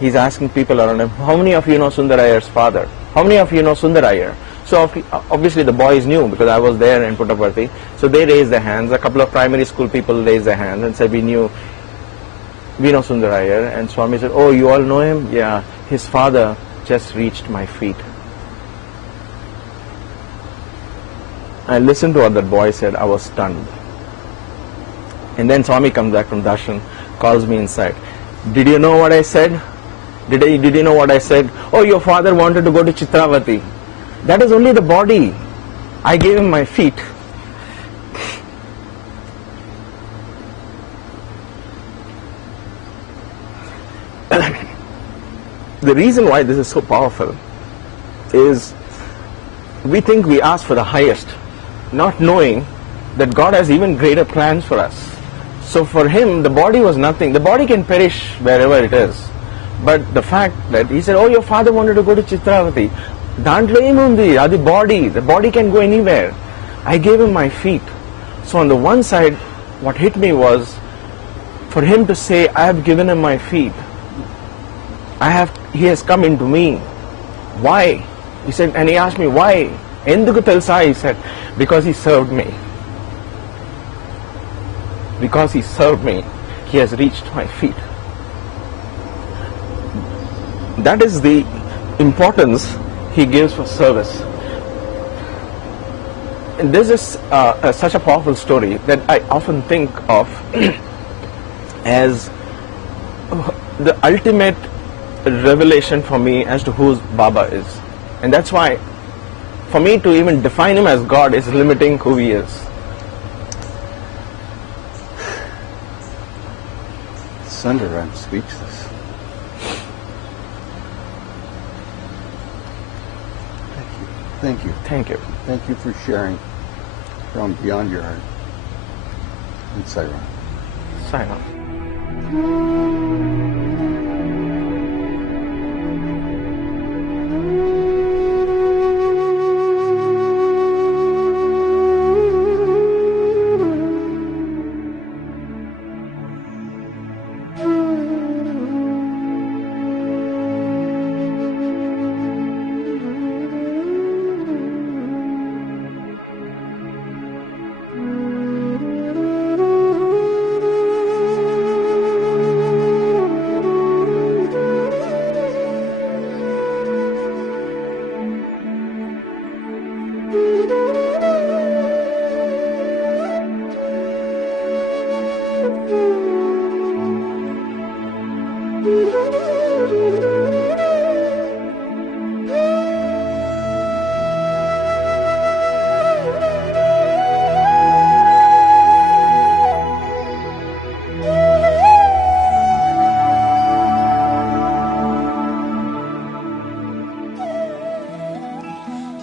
He's asking people around him, how many of you know Sunder Iyer's father? How many of you know Sunder Iyer? So obviously the boys knew, because I was there in Puttaparthi. So they raised their hands. A couple of primary school people raised their hands and said, we know Sunder Iyer. And Swami said, oh, you all know him? Yeah, his father just reached my feet. I listened to what that boy said. I was stunned. And then Swami comes back from darshan, calls me inside. Did you know what I said? Did you know what I said? Oh, your father wanted to go to Chitravati. That is only the body. I gave him my feet. The reason why this is so powerful is we think we ask for the highest, not knowing that God has even greater plans for us. So for him, the body was nothing. The body can perish wherever it is. But the fact that he said, oh, your father wanted to go to Chitravati. The body can go anywhere. I gave him my feet. So on the one side, what hit me was for him to say, I have given him my feet. He has come into me. Why? He said, and he asked me, why? Enduku telsa, he said, because he served me. Because he served me, he has reached my feet. That is the importance he gives for service. And this is such a powerful story that I often think of as the ultimate revelation for me as to who Baba is. And that's why, for me to even define him as God is limiting who he is. Sunder, I'm speechless. Thank you. Thank you. Thank you for sharing from beyond your heart. And Sairam. Sairam.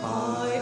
I